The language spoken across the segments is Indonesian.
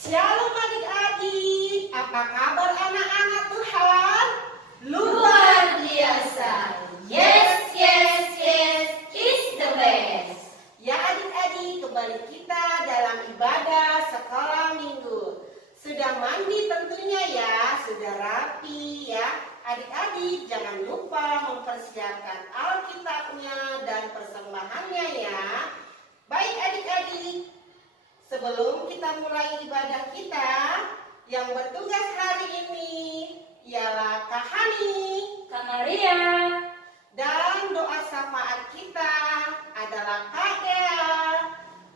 Shalom adik-adik, apa kabar anak-anak Tuhan? Luar biasa. Yes, yes, yes, is the best. Ya adik-adik, kembali kita dalam ibadah sekolah minggu. Sudah mandi tentunya ya, sudah rapi ya. Adik-adik jangan lupa mempersiapkan Alkitabnya dan persembahannya ya. Baik adik-adik, sebelum kita mulai ibadah kita, yang bertugas hari ini ialah Kak Hani, Kak Maria, dan doa syafaat kita adalah Kak Dea,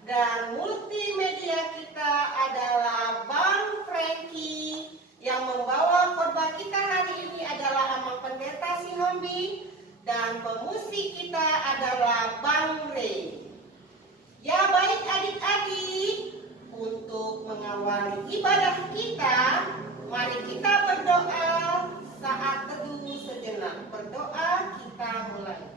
dan multimedia kita adalah Bang Frankie. Yang membawa khotbah kita hari ini adalah Amang Pendeta Sinombi, dan pemusik kita adalah Bang Ray. Ya baik adik-adik, untuk mengawali ibadah kita, mari kita berdoa saat teduh sejenak. Berdoa kita mulai.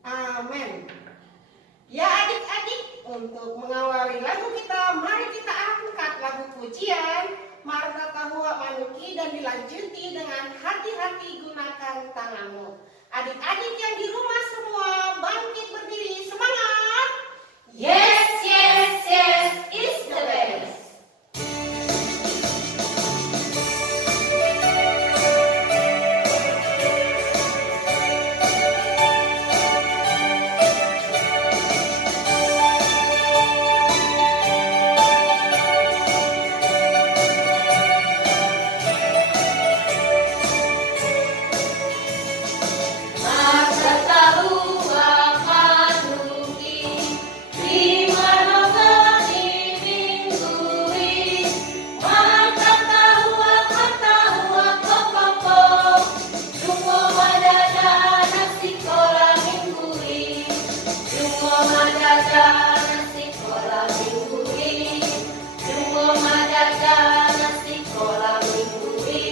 Amin. Ya adik-adik, untuk mengawali lagu kita, mari kita angkat lagu pujian Maranatha Hua Manuki dan dilanjuti dengan hati-hati gunakan tanganmu. Adik-adik yang di rumah semua bangkit berdiri, semangat. yes, yes, yes, is the best. Maranatha Hua Manuki, di mana diminggui. Maranatha Hua Kokopo, Dungo madada nasi sekolah minggui. Dungo madada nasi sekolah minggui. Dungo madada nasi sekolah minggui.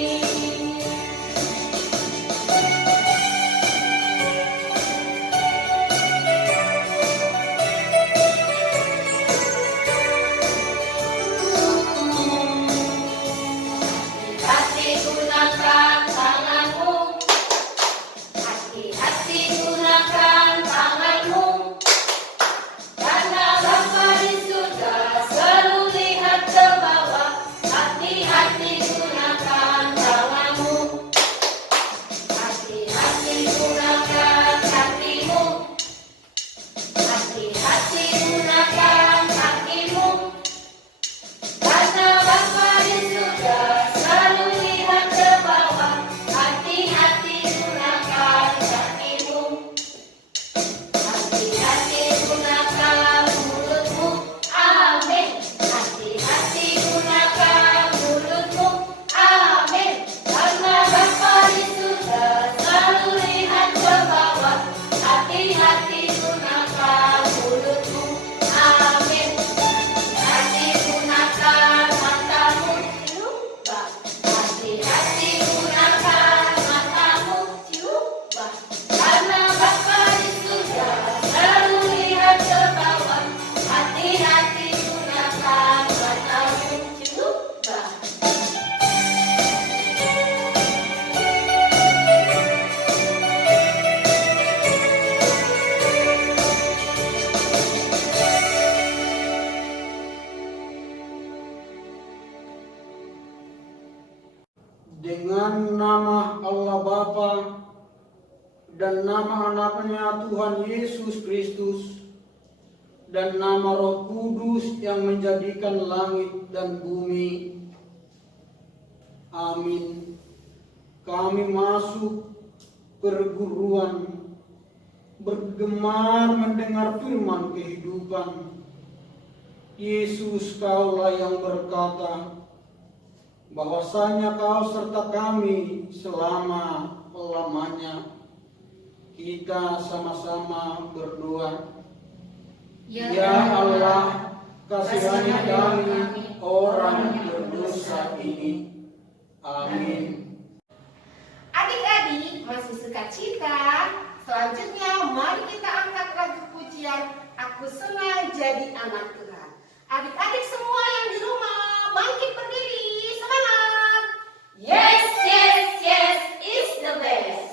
Hati-hati gunakan tanganmu, hati-hati gunakan tanganmu, karena nama anaknya Tuhan Yesus Kristus dan nama Roh Kudus yang menjadikan langit dan bumi. Amin. Kami masuk perguruan, bergemar mendengar firman kehidupan. Yesus, Kaulah yang berkata bahwasanya Kau serta kami selama-lamanya. Kita sama-sama berdoa. Ya Allah, kasihani kami orang berdosa ini. Amin. Adik-adik masih suka cita? Selanjutnya mari kita angkat lagu pujian Aku Senang Jadi Anak Tuhan. Adik-adik semua yang di rumah bangkit berdiri, semangat. Yes, yes, yes is the best.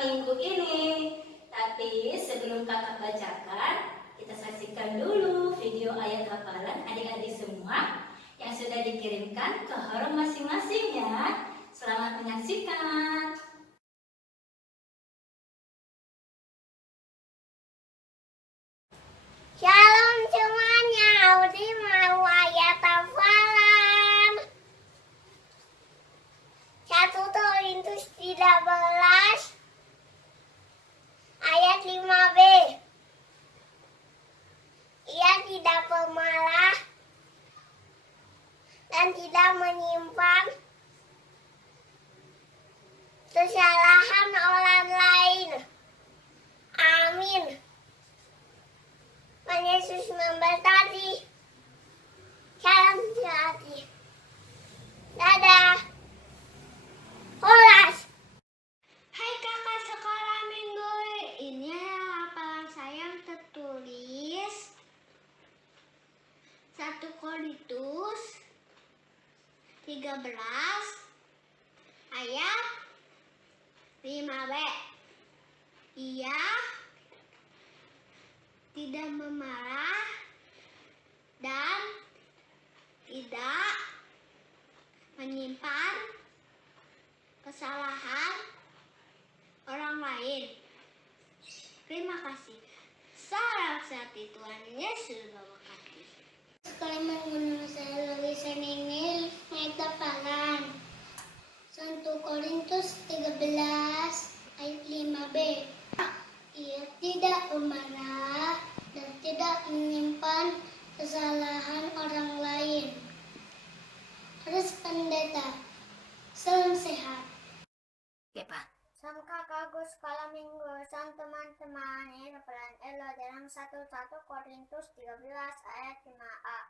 minggu ini. Tapi sebelum kakak bacakan, kita saksikan dulu video ayat hafalan adik-adik semua yang sudah dikirimkan ke home masing-masing ya. Selamat menyaksikan. Shalom semuanya, Audi mau ayat hafalan 1 Korintus 13 ayat 5b. Ia tidak pemalas dan tidak menyimpan kesalahan orang lain. Amin. Tuhan Yesus memberkati. Salam sehati. Dadah. Horas. Hai kakak sekolah minggu. Ini hafalan saya yang tertulis 1 Korintus 13 ayat 5b. Ia tidak memarah, dan tidak menyimpan kesalahan orang lain. Terima kasih. Salam satu, Tuhan Yesus memberkati. Sekali menggunakan saya tulisan ini ayat hafalan 1 Korintus 13 ayat 5b. Ia tidak memarah dan tidak menyimpan kesalahan orang lain. Harus pendeta. Salam sehat. Oke, Pak. Salam kakak Gus, sekolah minggu, salam teman-teman. Ini hafalan Elo dalam 1 Korintus 13 ayat 5a.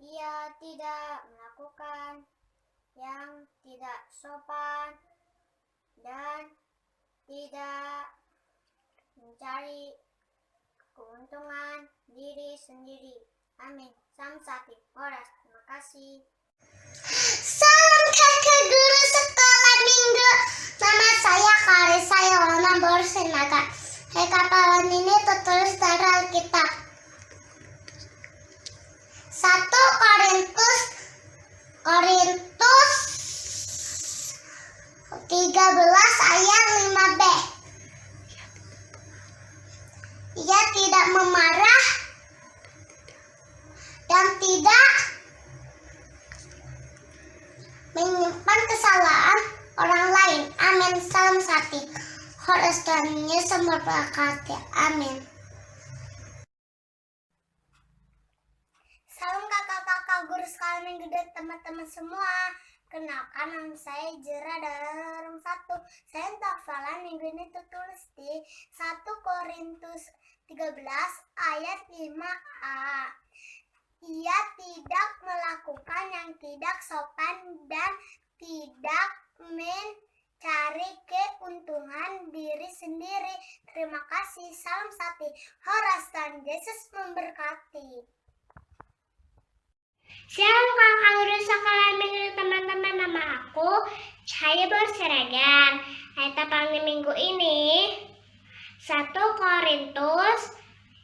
Ia tidak melakukan yang tidak sopan dan tidak mencari keuntungan diri sendiri. Amin. Salam satu. Horas. Terima kasih. Salam kakak guru sekolah minggu. Nama saya Karisa Yolanda Borsinaga. Hafalan ini tertulis dari Alkitab. 1 Korintus 13 ayat 5b. Ia tidak memarah dan tidak menyimpan kesalahan orang lain. Amin. Salam satu. Horas Tuhan Yesus memberkati. Amin. Salam kakak-kakak guru sekolah minggu dan teman-teman semua. Kenalkan, nama saya Jera dalam 1. Saya untuk hafalan minggu ini tertulis di 1 Korintus 13 ayat 5a. Ia tidak melakukan yang tidak sopan dan tidak mencari keuntungan diri sendiri. Terima kasih. Salam satu. Horas dan Yesus memberkati. Shalom kakak guru sekolah minggu teman-teman, nama aku Cahaya Berseragan. Ayat hafalan minggu ini 1 Korintus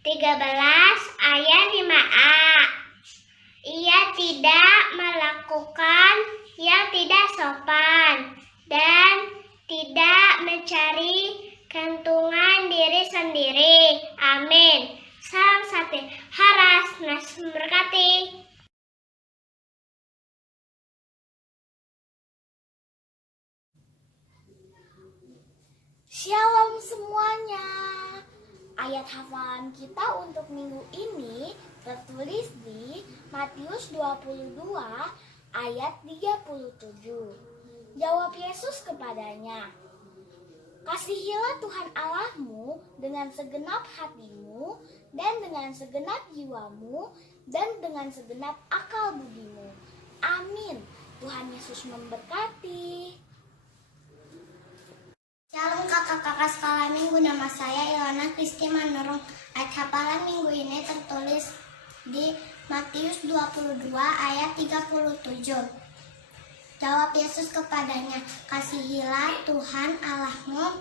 13 ayat 5a. Ia tidak melakukan yang tidak sopan dan tidak mencari keuntungan diri sendiri. Amin. Salam satu. Haras Nas memberkati. Shalom semuanya. Ayat hafalan kita untuk minggu ini tertulis di Matius 22 ayat 37. Jawab Yesus kepadanya, "Kasihilah Tuhan Allahmu dengan segenap hatimu dan dengan segenap jiwamu dan dengan segenap akal budimu." Amin. Tuhan Yesus memberkati. Shalom kakak-kakak sekolah minggu, nama saya Ilana Kristi Manurung. Ayat hafalan minggu ini tertulis di Matius 22 ayat 37. Jawab Yesus kepadanya, "Kasihilah Tuhan Allahmu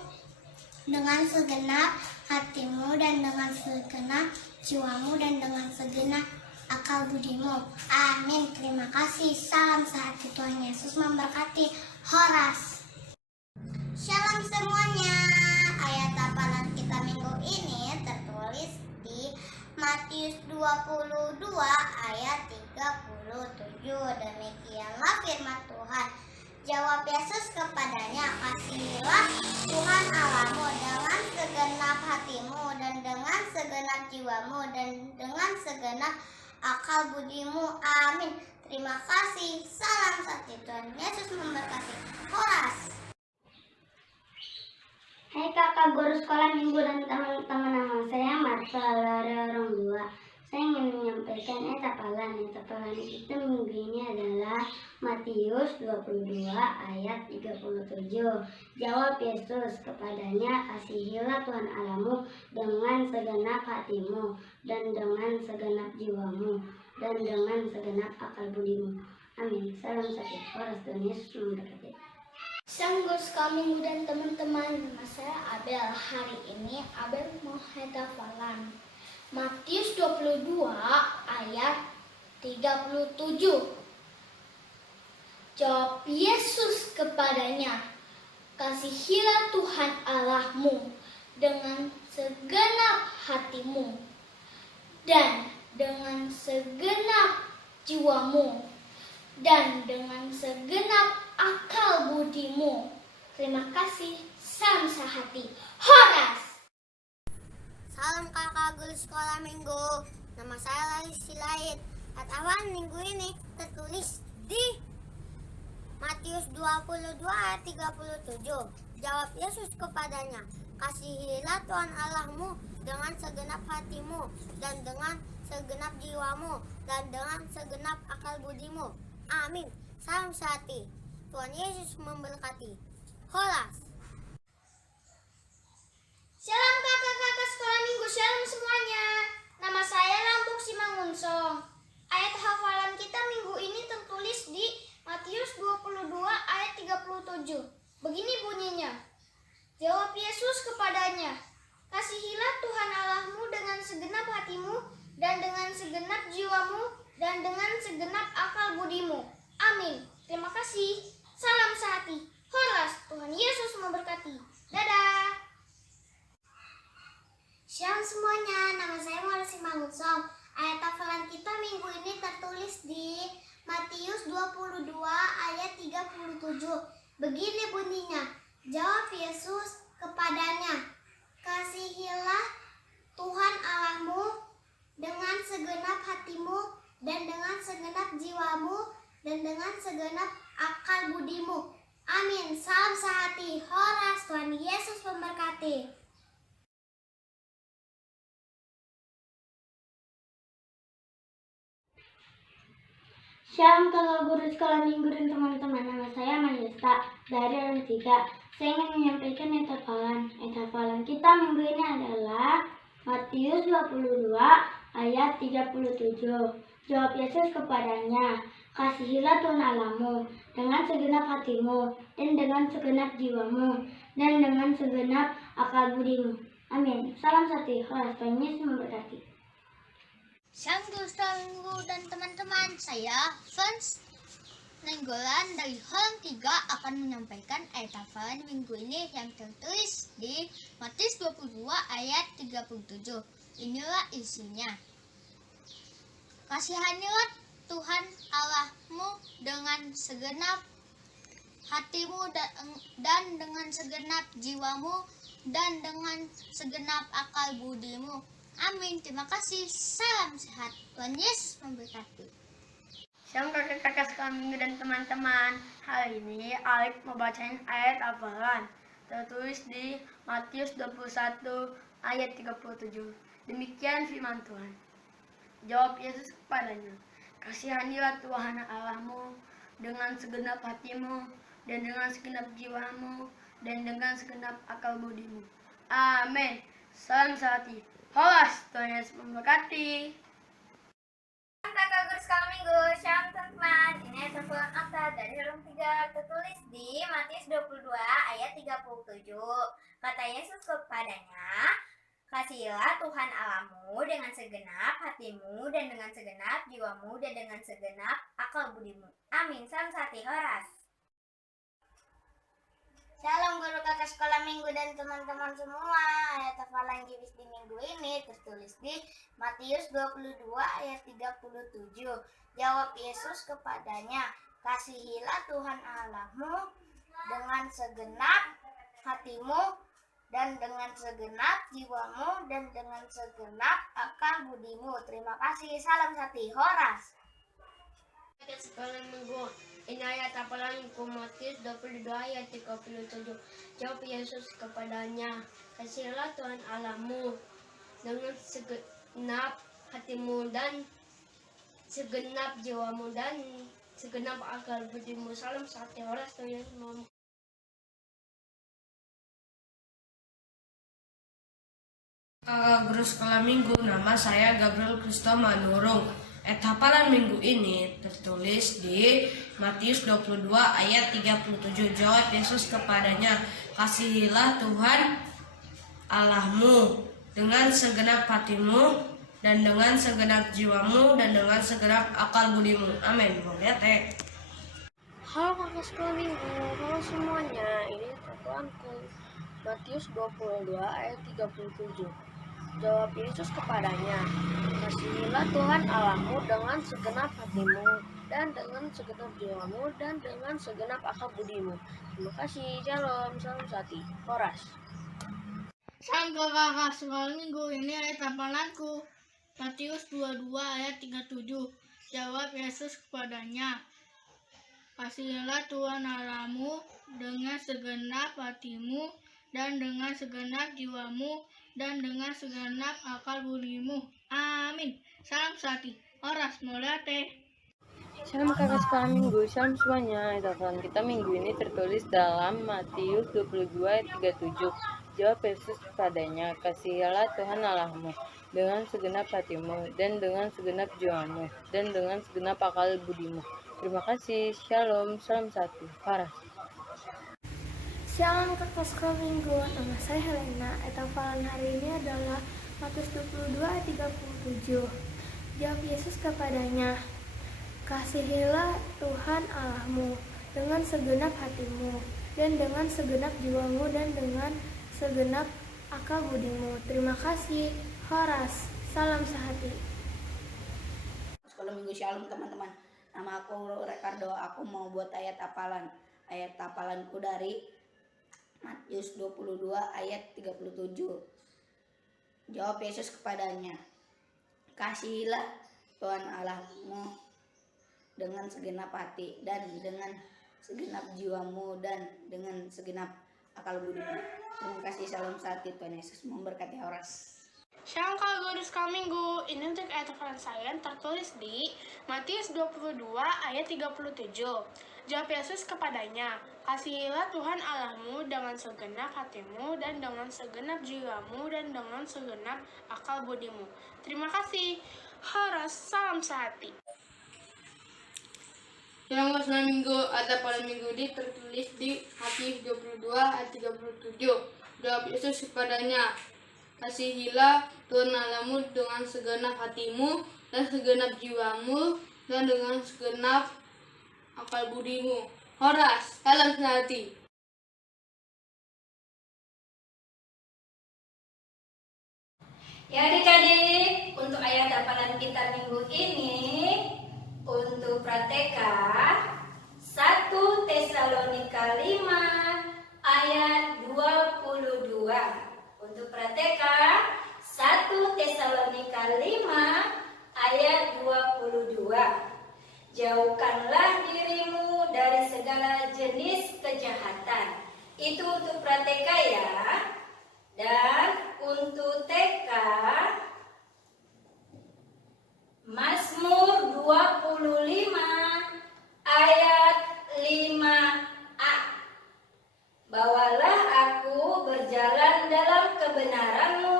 dengan segenap hatimu dan dengan segenap jiwamu dan dengan segenap akal budimu." Amin. Terima kasih. Salam sehati. Tuhan Yesus memberkati. Horas. Shalom semuanya. Ayat hafalan kita minggu ini tertulis di Matius 22 ayat 37. Demikianlah firman Tuhan. Jawab Yesus kepadanya, "Kasihilah Tuhan Allahmu dengan segenap hatimu dan dengan segenap jiwamu dan dengan segenap akal budimu." Amin. Terima kasih. Salam satu. Tuhan Yesus memberkati. Horas. Hai kakak guru sekolah minggu dan teman-teman, nama saya Marcel dari orang tua. Saya ingin menyampaikan ayat hafalan. Ayat hafalan kita minggu ini adalah Matius 22 ayat 37. Jawab Yesus kepadanya, "Kasihilah Tuhan Allahmu dengan segenap hatimu dan dengan segenap jiwamu dan dengan segenap akal budimu." Amin. Salam satu. Horas Tuhan Yesus memberkati. Sang Guru Sekolah Minggu dan teman-teman, nama saya Abel. Hari ini Abel mau hafalan Matius 22 ayat 37. Jawab Yesus kepadanya, "Kasihilah Tuhan Allahmu dengan segenap hatimu dan dengan segenap jiwamu dan dengan segenap akal budimu." Terima kasih. Salam sehati. Horas. Salam kakak guru sekolah minggu. Nama saya Lalis Silaid. Hafalan minggu ini tertulis di Matius 22 ayat 37. Jawab Yesus kepadanya, "Kasihilah Tuhan Allahmu dengan segenap hatimu dan dengan segenap jiwamu dan dengan segenap akal budimu." Amin. Salam sehati. Tuhan Yesus memberkati. Horas. Shalom kakak-kakak sekolah minggu, shalom semuanya. Nama saya Lampuk Simangunsong. Ayat hafalan kita minggu ini tertulis di Matius 22 ayat 37. Begini bunyinya. Jawab Yesus kepadanya, "Kasihilah Tuhan Allahmu dengan segenap hatimu dan dengan segenap jiwamu dan dengan segenap akal budimu." Amin. Terima kasih. Salam sehati. Horas. Tuhan Yesus memberkati. Dadah. Shalom semuanya, nama saya Maula Simangunsong. Ayat hafalan kita minggu ini tertulis di Matius 22 ayat 37. Begini bunyinya. Jawab Yesus kepadanya, "Kasihilah Tuhan Allahmu dengan segenap hatimu dan dengan segenap jiwamu dan dengan segenap akal budimu." Amin. Salam sehati. Horas. Tuhan Yesus memberkati. Shalom kakak guru sekolah minggu dan teman-teman, nama saya Majesta dari Orang 3. Saya ingin menyampaikan ayat hafalan kita minggu ini adalah Matius 22 ayat 37. Jawab Yesus kepadanya, "Kasihilah Tuhan Allahmu dengan segenap hatimu dan dengan segenap jiwamu dan dengan segenap akal budimu." Amin. Salam satu. Horas. Tuhan Yesus memberkati. Salam Guru Sekolah Minggu dan teman-teman, saya Fans Nenggolan dari Hall 3 akan menyampaikan ayat hafalan minggu ini yang tertulis di Matius 22 ayat 37. Inilah isinya. "Kasihanilah Tuhan Allahmu dengan segenap hatimu dan dengan segenap jiwamu dan dengan segenap akal budimu." Amin. Terima kasih. Salam sehat. Tuhan Yesus memberkati. Shalom kakak-kakak sekolah minggu dan teman-teman. Hari ini Alif mau bacain ayat hafalan tertulis di Matius 21 ayat 37. Demikian firman Tuhan. Jawab Yesus kepadanya, "Kasihanilah Tuhan Allahmu dengan segenap hatimu dan dengan segenap jiwamu dan dengan segenap akal budimu." Amin. Salam sehati. Horas. Tuhan Yesus memberkati. Kakak guru sekolah minggu, shalom teman-teman. Ini ayat hafalan akta dari Rum 3 tertulis di Matius 22 ayat 37. Kata Yesus kepadanya, "Kasihilah Tuhan Allahmu dengan segenap hatimu dan dengan segenap jiwamu dan dengan segenap akal budimu." Amin. Salam sehati. Horas. Shalom guru kakak sekolah minggu dan teman-teman semua. Ayat hafalan Gibis di minggu ini tertulis di Matius 22 ayat 37. Jawab Yesus kepadanya, "Kasihilah Tuhan Allahmu dengan segenap hatimu dan dengan segenap jiwamu dan dengan segenap akal budimu." Terima kasih. Salam sehati. Horas. Ayat sekolah minggu. Ini ayat hafalan Matius 22 ayat 37. Jawab Yesus kepadanya, "Kasihilah Tuhan Allahmu dengan segenap hatimu dan segenap jiwamu dan segenap akal budimu." Salam sehati. Horas. Tuhan Yesus memberkati. Kakak guru sekolah minggu, nama saya Gabriel Kristo Manurung. Ayat hafalan minggu ini tertulis di Matius 22 ayat 37. Jawab Yesus kepadanya, "Kasihilah Tuhan Allahmu dengan segenap hatimu dan dengan segenap jiwamu dan dengan segenap akal budimu." Amin. Boleh teh. Halo kakak sekolah minggu, halo semuanya, ini hafalanku. Matius 22 ayat 37. Jawab Yesus kepadanya, "Kasihilah Tuhan Allahmu dengan segenap hatimu dan dengan segenap jiwamu dan dengan segenap akal budimu." Terima kasih. Shalom, salam sati. Horas. Salam kakak sekolah minggu, ini ayat hafalanku. Matius 22 ayat 37. Jawab Yesus kepadanya, "Kasihilah Tuhan Allahmu dengan segenap hatimu dan dengan segenap jiwamu dan dengan segenap akal budimu." Amin. Salam sati. Horas molate. Salam kakak sekolah minggu, salam semuanya. Hafalan kita minggu ini tertulis dalam Matius 22 ayat 37. Jawab Yesus kepadanya, "Kasihilah Tuhan Allahmu dengan segenap hatimu dan dengan segenap jiwamu dan dengan segenap akal budimu." Terima kasih. Shalom, salam satu. Paras. Shalom kakak sekolah minggu, nama saya Helena. Ayat hafalan hari ini adalah Matius 22 ayat 37. Jawab Yesus kepadanya, "Kasihilah Tuhan Allahmu dengan segenap hatimu dan dengan segenap jiwamu dan dengan segenap akal budimu." Terima kasih. Horas. Salam sehati. Sekolah minggu shalom teman-teman. Nama aku Ricardo. Aku mau buat ayat hafalan. Ayat hafalanku dari Matius 22 ayat 37. Jawab Yesus kepadanya, "Kasihilah Tuhan Allahmu dengan segenap hati dan dengan segenap jiwamu dan dengan segenap akal budimu." Terima kasih. Salam satu. Tuhan Yesus memberkati. Horas. Shalom kakak guru sekolah minggu, ini untuk ayat hafalan saya tertulis di Matius 22 ayat 37. Jawab Yesus kepadanya, "Kasihilah Tuhan Allahmu dengan segenap hatimu dan dengan segenap jiwamu dan dengan segenap akal budimu." Terima kasih. Horas. Salam sehati. Shalom kakak sekolah minggu, ada pada minggu ini tertulis di Matius 22 ayat 37. Jawab Yesus kepadanya, "Kasihilah Tuhan Allahmu dengan segenap hatimu dan segenap jiwamu dan dengan segenap akal budimu." Horas, salam sehati. Ya adik-adik, untuk ayat hafalan kita minggu ini, untuk prateka 1 Tesalonika 5 ayat 22. Untuk prateka 1 Tesalonika 5 ayat 22. Jauhkanlah dirimu dari segala jenis kejahatan. Itu untuk prateka ya. Dan untuk TK Mazmur 25 ayat 5a. Bawalah aku berjalan dalam kebenaran-Mu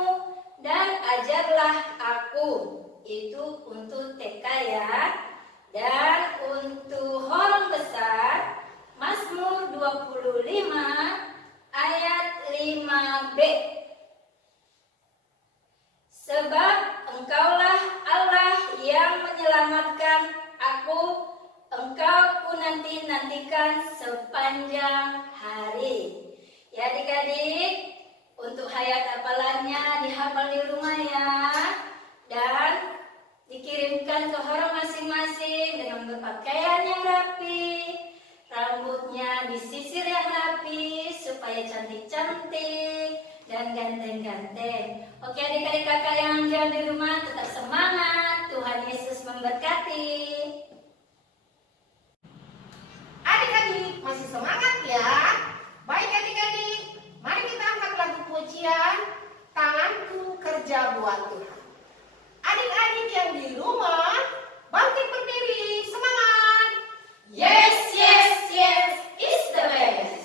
dan ajarlah aku. Itu untuk TK ya. Dan untuk huruf besar Mazmur 25 ayat 5b. Sebab Engkaulah Allah yang menyelamatkan aku, Engkau ku nanti-nantikan sepanjang hari. Ya adik-adik, untuk ayat hafalannya dihafal di rumah ya. Dan dikirimkan ke orang masing-masing dengan berpakaian yang rapi, rambutnya disisir yang rapi supaya cantik-cantik dan ganteng-ganteng. Oke adik-adik kakak yang jalan di rumah, tetap semangat. Tuhan Yesus memberkati. Adik-adik masih semangat ya? Baik adik-adik, mari kita angkat lagu pujian Tanganku Kerja Buat Tuhan. Adik-adik yang di rumah, bangkit berdiri, semangat. Yes, yes, yes, it's the best.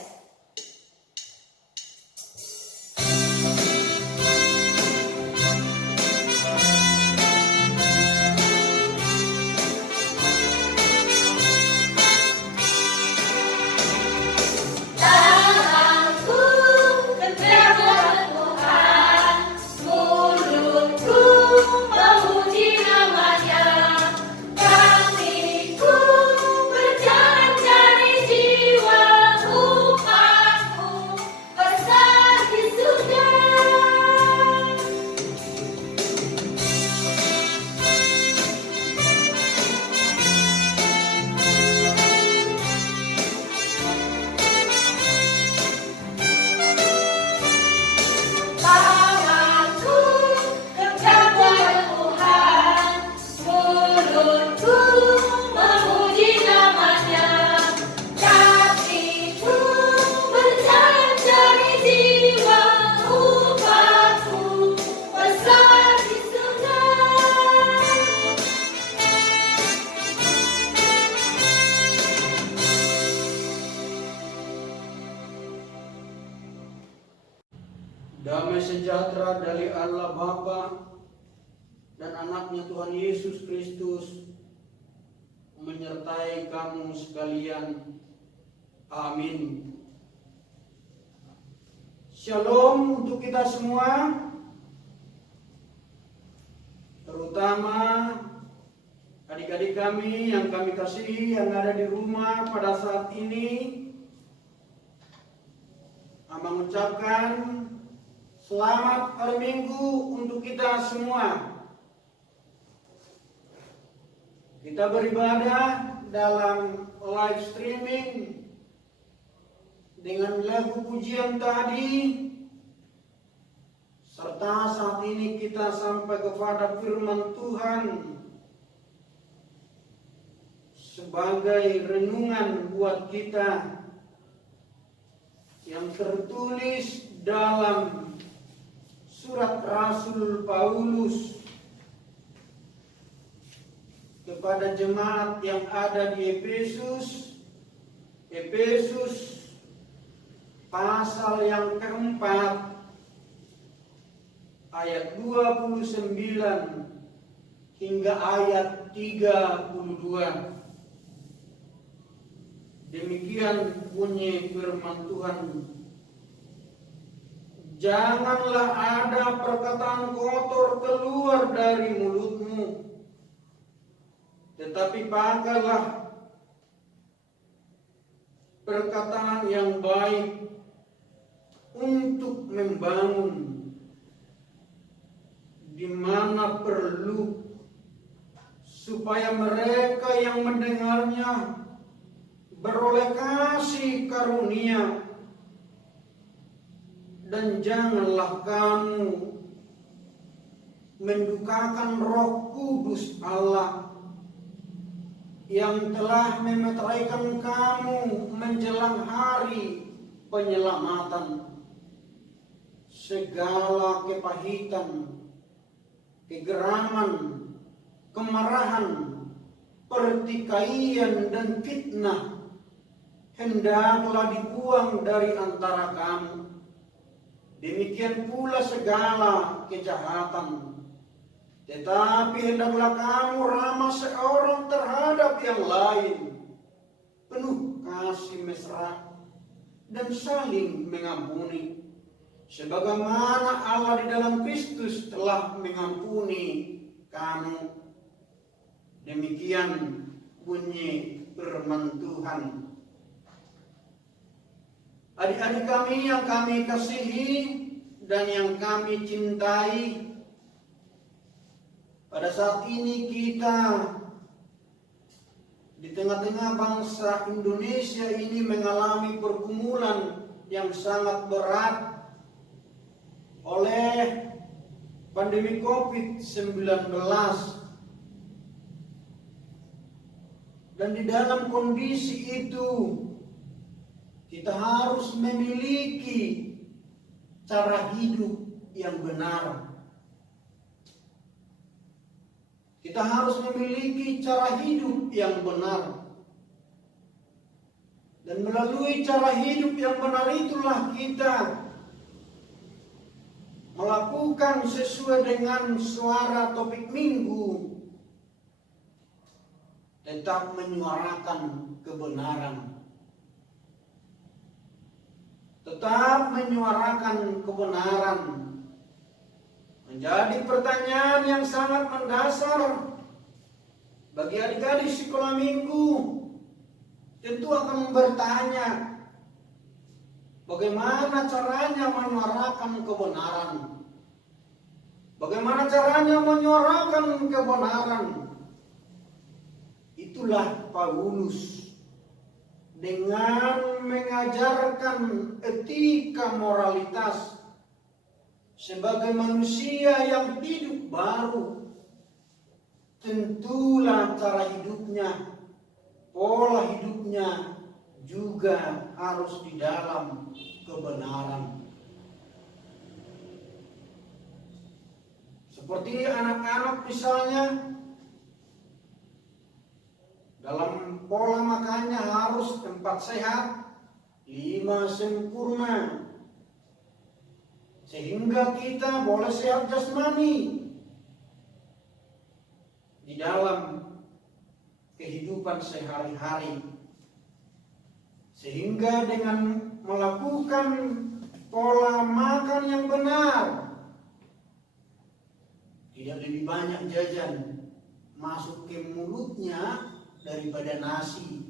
Damai sejahtera dari Allah Bapa dan anaknya Tuhan Yesus Kristus menyertai kamu sekalian. Amin. Shalom untuk kita semua, terutama adik-adik kami yang kami kasihi yang ada di rumah pada saat ini. Mengucapkan selamat hari Minggu untuk kita semua. Kita beribadah dalam live streaming dengan lagu pujian tadi, serta saat ini kita sampai kepada firman Tuhan sebagai renungan buat kita yang tertulis dalam surat Rasul Paulus kepada jemaat yang ada di Efesus pasal yang keempat ayat 29 hingga ayat 32. Demikian bunyi firman Tuhan. Janganlah ada perkataan kotor keluar dari mulutmu, tetapi pakailah perkataan yang baik untuk membangun di mana perlu, supaya mereka yang mendengarnya beroleh kasih karunia. Dan janganlah kamu mendukakan Roh Kudus Allah yang telah memeteraikan kamu menjelang hari penyelamatan. Segala kepahitan, kegeraman, kemarahan, pertikaian dan fitnah hendaklah dibuang dari antara kamu. Demikian pula segala kejahatan. Tetapi hendaklah kamu ramah seorang terhadap yang lain, penuh kasih mesra dan saling mengampuni, sebagaimana Allah di dalam Kristus telah mengampuni kamu. Demikian bunyi firman Tuhan. Adik-adik kami yang kami kasihi dan yang kami cintai, pada saat ini kita di tengah-tengah bangsa Indonesia ini mengalami pergumulan yang sangat berat oleh pandemi COVID-19. Dan di dalam kondisi itu kita harus memiliki cara hidup yang benar. Kita harus memiliki cara hidup yang benar. Dan melalui cara hidup yang benar itulah kita melakukan sesuai dengan suara topik minggu, tetap menyuarakan kebenaran. Tetap menyuarakan kebenaran menjadi pertanyaan yang sangat mendasar bagi adik-adik sekolah minggu. Tentu akan bertanya, bagaimana caranya menyuarakan kebenaran? Bagaimana caranya menyuarakan kebenaran? Itulah Paulus dengan mengajarkan etika moralitas sebagai manusia yang hidup baru. Tentulah cara hidupnya, pola hidupnya juga harus di dalam kebenaran. Seperti anak-anak misalnya, dalam pola makannya harus 4 sehat, 5 sempurna. sehingga kita boleh sehat jasmani di dalam kehidupan sehari-hari, sehingga dengan melakukan pola makan yang benar, tidak lebih banyak jajan masuk ke mulutnya daripada nasi,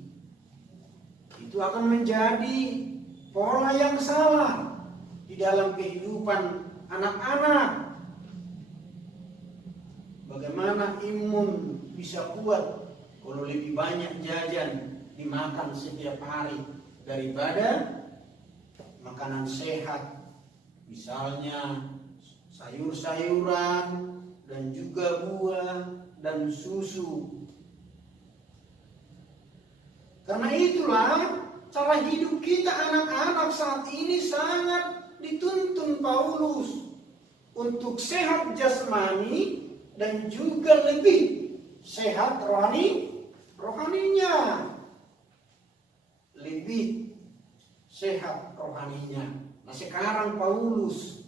itu akan menjadi pola yang salah di dalam kehidupan anak-anak. Bagaimana imun bisa kuat kalau lebih banyak jajan dimakan setiap hari daripada makanan sehat, misalnya sayur-sayuran dan juga buah dan susu. Karena itulah cara hidup kita anak-anak saat ini sangat dituntun Paulus untuk sehat jasmani dan juga lebih sehat rohaninya. Lebih sehat rohaninya. Nah, sekarang Paulus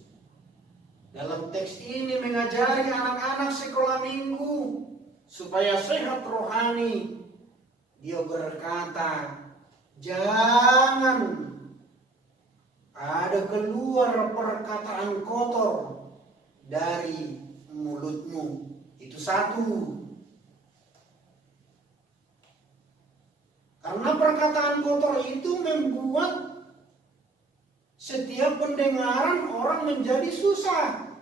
dalam teks ini mengajari anak-anak sekolah minggu supaya sehat rohani. Dia berkata, jangan ada keluar perkataan kotor dari mulutmu. Itu satu. Karena perkataan kotor itu membuat setiap pendengaran orang menjadi susah.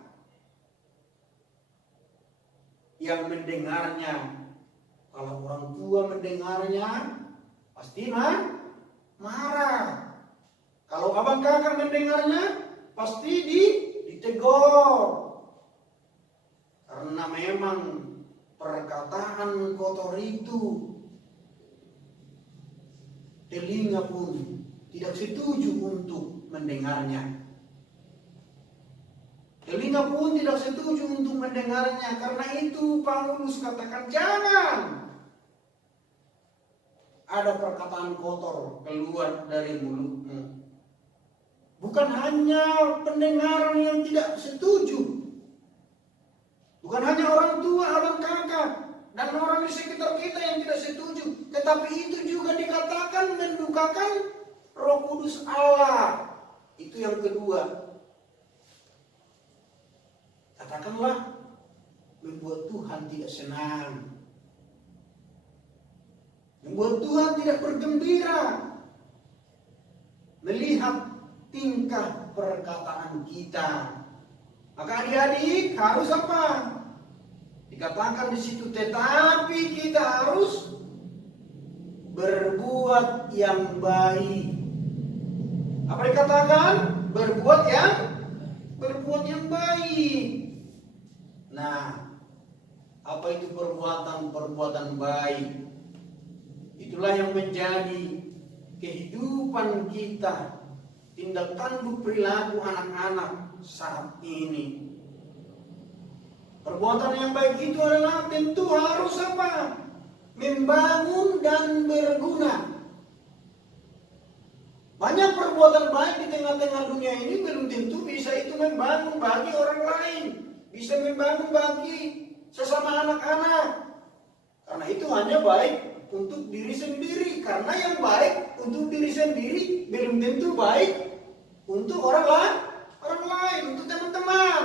Yang mendengarnya, kalau orang tua mendengarnya, pasti marah. Kalau abang kakak mendengarnya, pasti ditegur. Karena memang perkataan kotor itu telinga pun tidak setuju untuk mendengarnya. Telinga pun tidak setuju untuk mendengarnya. Karena itu Paulus katakan jangan ada perkataan kotor keluar dari mulutmu. Bukan hanya pendengaran yang tidak setuju, bukan hanya orang tua, abang kakak, dan orang di sekitar kita yang tidak setuju, tetapi itu juga dikatakan mendukakan Roh Kudus Allah. Itu yang kedua. Katakanlah membuat Tuhan tidak senang, membuat Tuhan tidak bergembira melihat tingkah perkataan kita. Maka adik-adik harus apa? Dikatakan di situ, tetapi kita harus berbuat yang baik. Apa dikatakan? Berbuat yang baik. Nah, apa itu perbuatan baik? Itulah yang menjadi kehidupan kita, tindak tanduk perilaku anak-anak saat ini. Perbuatan yang baik itu adalah tentu harus apa? Membangun dan berguna. Banyak perbuatan baik di tengah-tengah dunia ini belum tentu bisa itu membangun bagi orang lain. Bisa membangun bagi sesama anak-anak. Karena itu hanya baik untuk diri sendiri. Karena yang baik untuk diri sendiri belum tentu baik untuk orang lain, untuk teman-teman.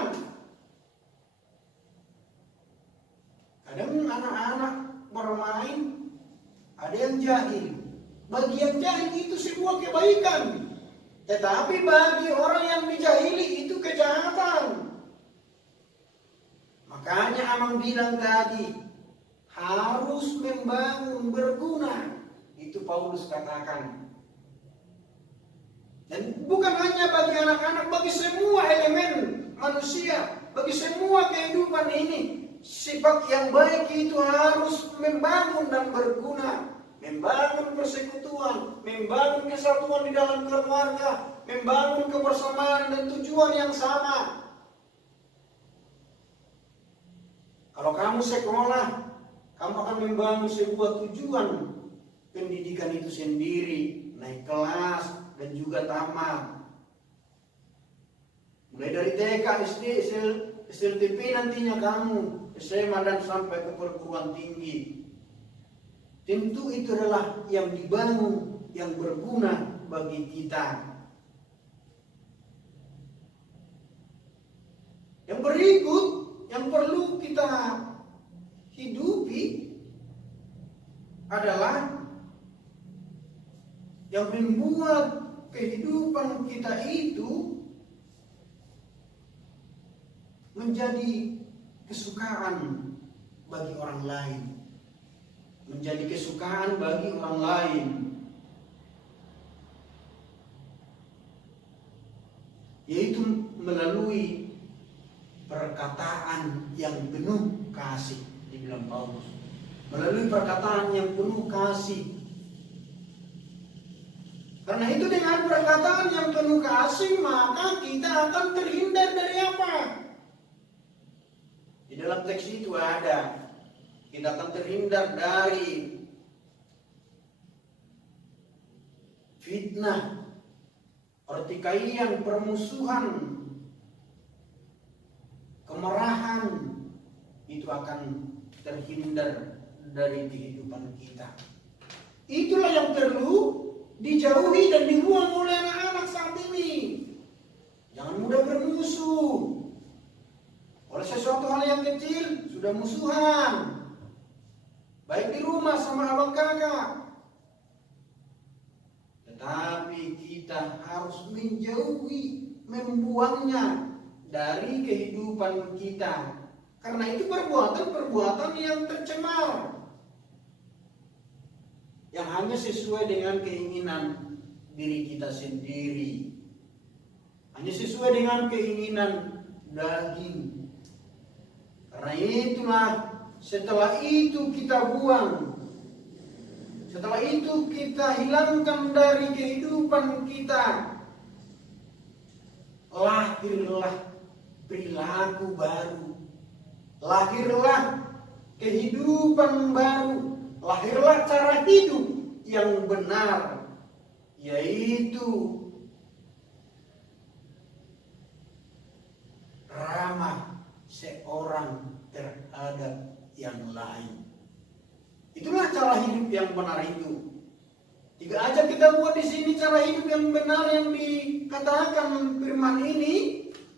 Kadang anak-anak bermain, ada yang jahil. Bagi yang jahil itu sebuah kebaikan. Tetapi bagi orang yang dijahili itu kejahatan. Makanya Amang bilang tadi, harus membangun, berguna. Itu Paulus katakan. Dan bukan hanya bagi anak-anak, bagi semua elemen manusia, bagi semua kehidupan ini. Sifat yang baik itu harus membangun dan berguna. Membangun persekutuan, membangun kesatuan di dalam keluarga, membangun kebersamaan dan tujuan yang sama. Kalau kamu sekolah, kamu akan membangun sebuah tujuan pendidikan itu sendiri, naik kelas dan juga tamat. Mulai dari TK, SD, SLTP nantinya kamu, SMA dan sampai ke perguruan tinggi. Tentu itu adalah yang dibangun, yang berguna bagi kita. Yang berikut yang perlu kita hidupi adalah yang membuat kehidupan kita itu menjadi kesukaan bagi orang lain. Menjadi kesukaan bagi orang lain. Yaitu melalui perkataan yang penuh kasih, dibilang Paulus. Melalui perkataan yang penuh kasih. Karena itu dengan perkataan yang penuh kasih, maka kita akan terhindar dari apa? Di dalam teks itu ada, kita akan terhindar dari fitnah, pertikaian, permusuhan, kemarahan. Itu akan terhindar dari kehidupan kita. Itulah yang perlu dijauhi dan dibuang oleh anak-anak saat ini. Jangan mudah bermusuh. Oleh sesuatu hal yang kecil sudah musuhan. Baik di rumah sama abang kakak. Tetapi kita harus menjauhi, membuangnya dari kehidupan kita. Karena itu perbuatan-perbuatan yang tercemar. Yang hanya sesuai dengan keinginan diri kita sendiri. Hanya sesuai dengan keinginan daging. Karena itulah setelah itu kita buang. Setelah itu kita hilangkan dari kehidupan kita. Lahirlah perilaku baru. Lahirlah kehidupan baru. Lahirlah cara hidup yang benar, yaitu ramah seorang terhadap yang lain. Itulah cara hidup yang benar itu. Tidak aja kita buat di sini cara hidup yang benar yang dikatakan firman ini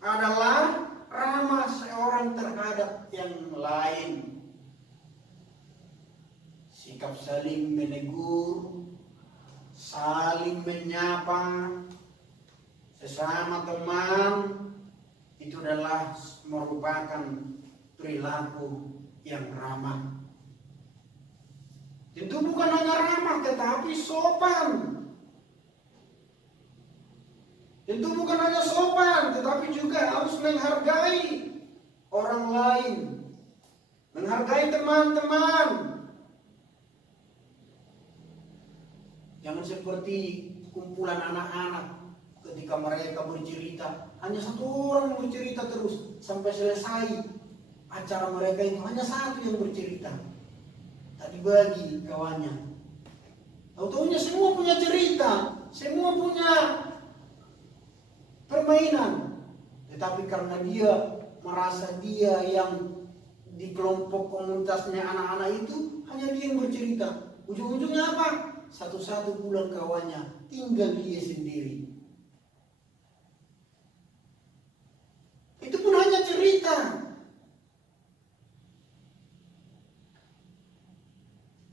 adalah ramah seorang terhadap yang lain. Sikap saling menegur, saling menyapa sesama teman, itu adalah merupakan perilaku yang ramah. Tentu bukan hanya ramah, tetapi sopan. Tentu bukan hanya sopan, tetapi juga harus menghargai orang lain, menghargai teman-teman. Jangan seperti kumpulan anak-anak ketika mereka bercerita, hanya satu orang bercerita terus sampai selesai acara mereka itu, hanya satu yang bercerita. Tak dibagi kawannya. Tahu-tahunya semua punya cerita, semua punya permainan. Tetapi karena dia merasa dia yang di kelompok komunitasnya anak-anak itu, hanya dia yang bercerita. Ujung-ujungnya apa? Satu-satu pulang kawannya, tinggal dia sendiri. Itu pun hanya cerita.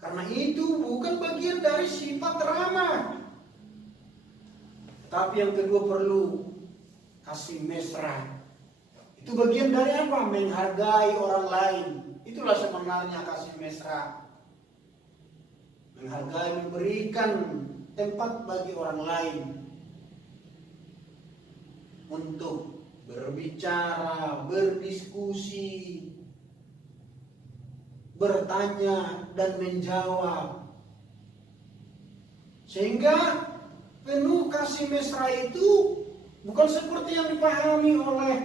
Karena itu bukan bagian dari sifat ramah. Tetapi yang kedua perlu kasih mesra. Itu bagian dari apa? Menghargai orang lain. Itulah sebenarnya kasih mesra. Menghargai, memberikan tempat bagi orang lain untuk berbicara, berdiskusi, bertanya dan menjawab. Sehingga penuh kasih mesra itu bukan seperti yang dipahami oleh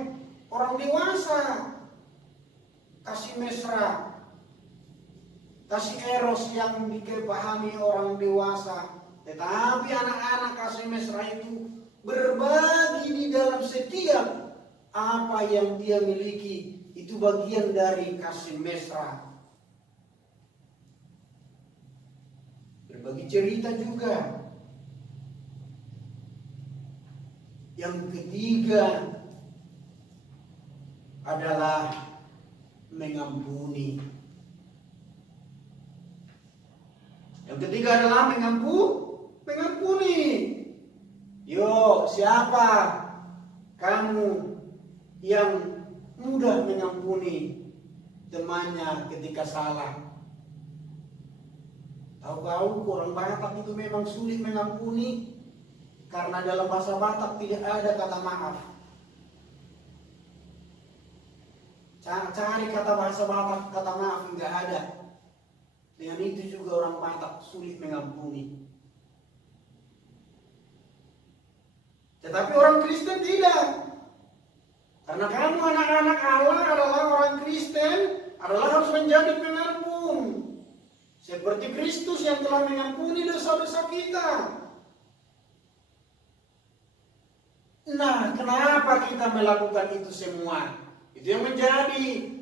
orang dewasa. Kasih mesra, kasih eros yang dipahami orang dewasa. Tetapi anak-anak kasih mesra itu berbagi di dalam setiap apa yang dia miliki itu bagian dari kasih mesra. Berbagi cerita juga. Yang ketiga adalah mengampuni. Yang ketiga adalah mengampuni. Yo, siapa kamu yang mudah mengampuni temannya ketika salah? Tahu-tahu orang Batak itu memang sulit mengampuni karena dalam bahasa Batak tidak ada kata maaf. Cari kata bahasa Batak, kata maaf nggak ada. Dengan itu juga orang Batak sulit mengampuni. Tetapi orang Kristen tidak. Karena kamu anak-anak Allah adalah orang Kristen, adalah harus menjadi pengampun. Seperti Kristus yang telah mengampuni dosa-dosa kita. Nah, kenapa kita melakukan itu semua? Itu yang menjadi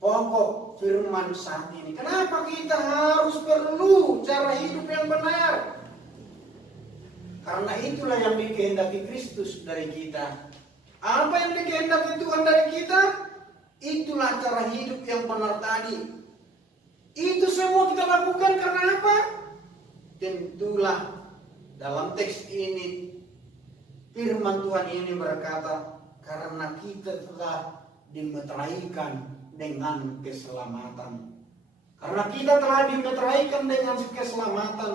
pokok firman saat ini. Kenapa kita harus perlu cara hidup yang benar? Karena itulah yang dikehendaki Kristus dari kita. Apa yang dikehendaki Tuhan dari kita? Itulah cara hidup yang benar tadi. Itu semua kita lakukan karena apa? Tentulah dalam teks ini firman Tuhan ini berkata, karena kita telah dimeteraikan dengan keselamatan. Karena kita telah dimeteraikan dengan keselamatan.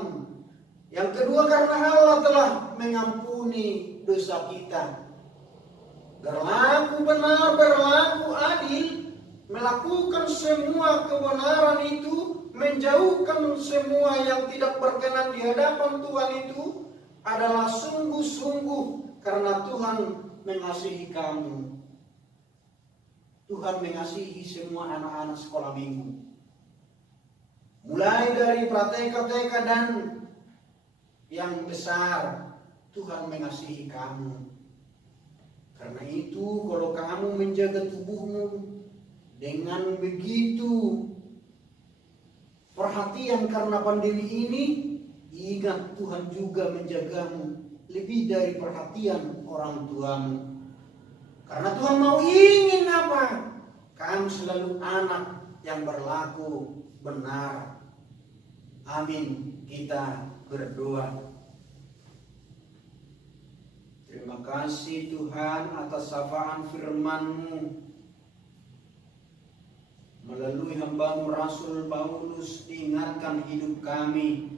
Yang kedua, karena Allah telah mengampuni dosa kita. Berlaku benar, berlaku adil, melakukan semua kebenaran itu, menjauhkan semua yang tidak berkenan di hadapan Tuhan itu adalah sungguh-sungguh karena Tuhan mengasihi kamu. Tuhan mengasihi semua anak-anak sekolah minggu. Mulai dari TK dan yang besar, Tuhan mengasihi kamu. Karena itu kalau kamu menjaga tubuhmu dengan begitu perhatian karena pandemi ini, ingat Tuhan juga menjagamu lebih dari perhatian orang tuamu. Karena Tuhan mau ingin apa? Kamu selalu anak yang berlaku benar. Amin. Kita berdoa. Terima kasih Tuhan atas sapaan firman-Mu. Melalui hamba-Mu Rasul Paulus, diingatkan hidup kami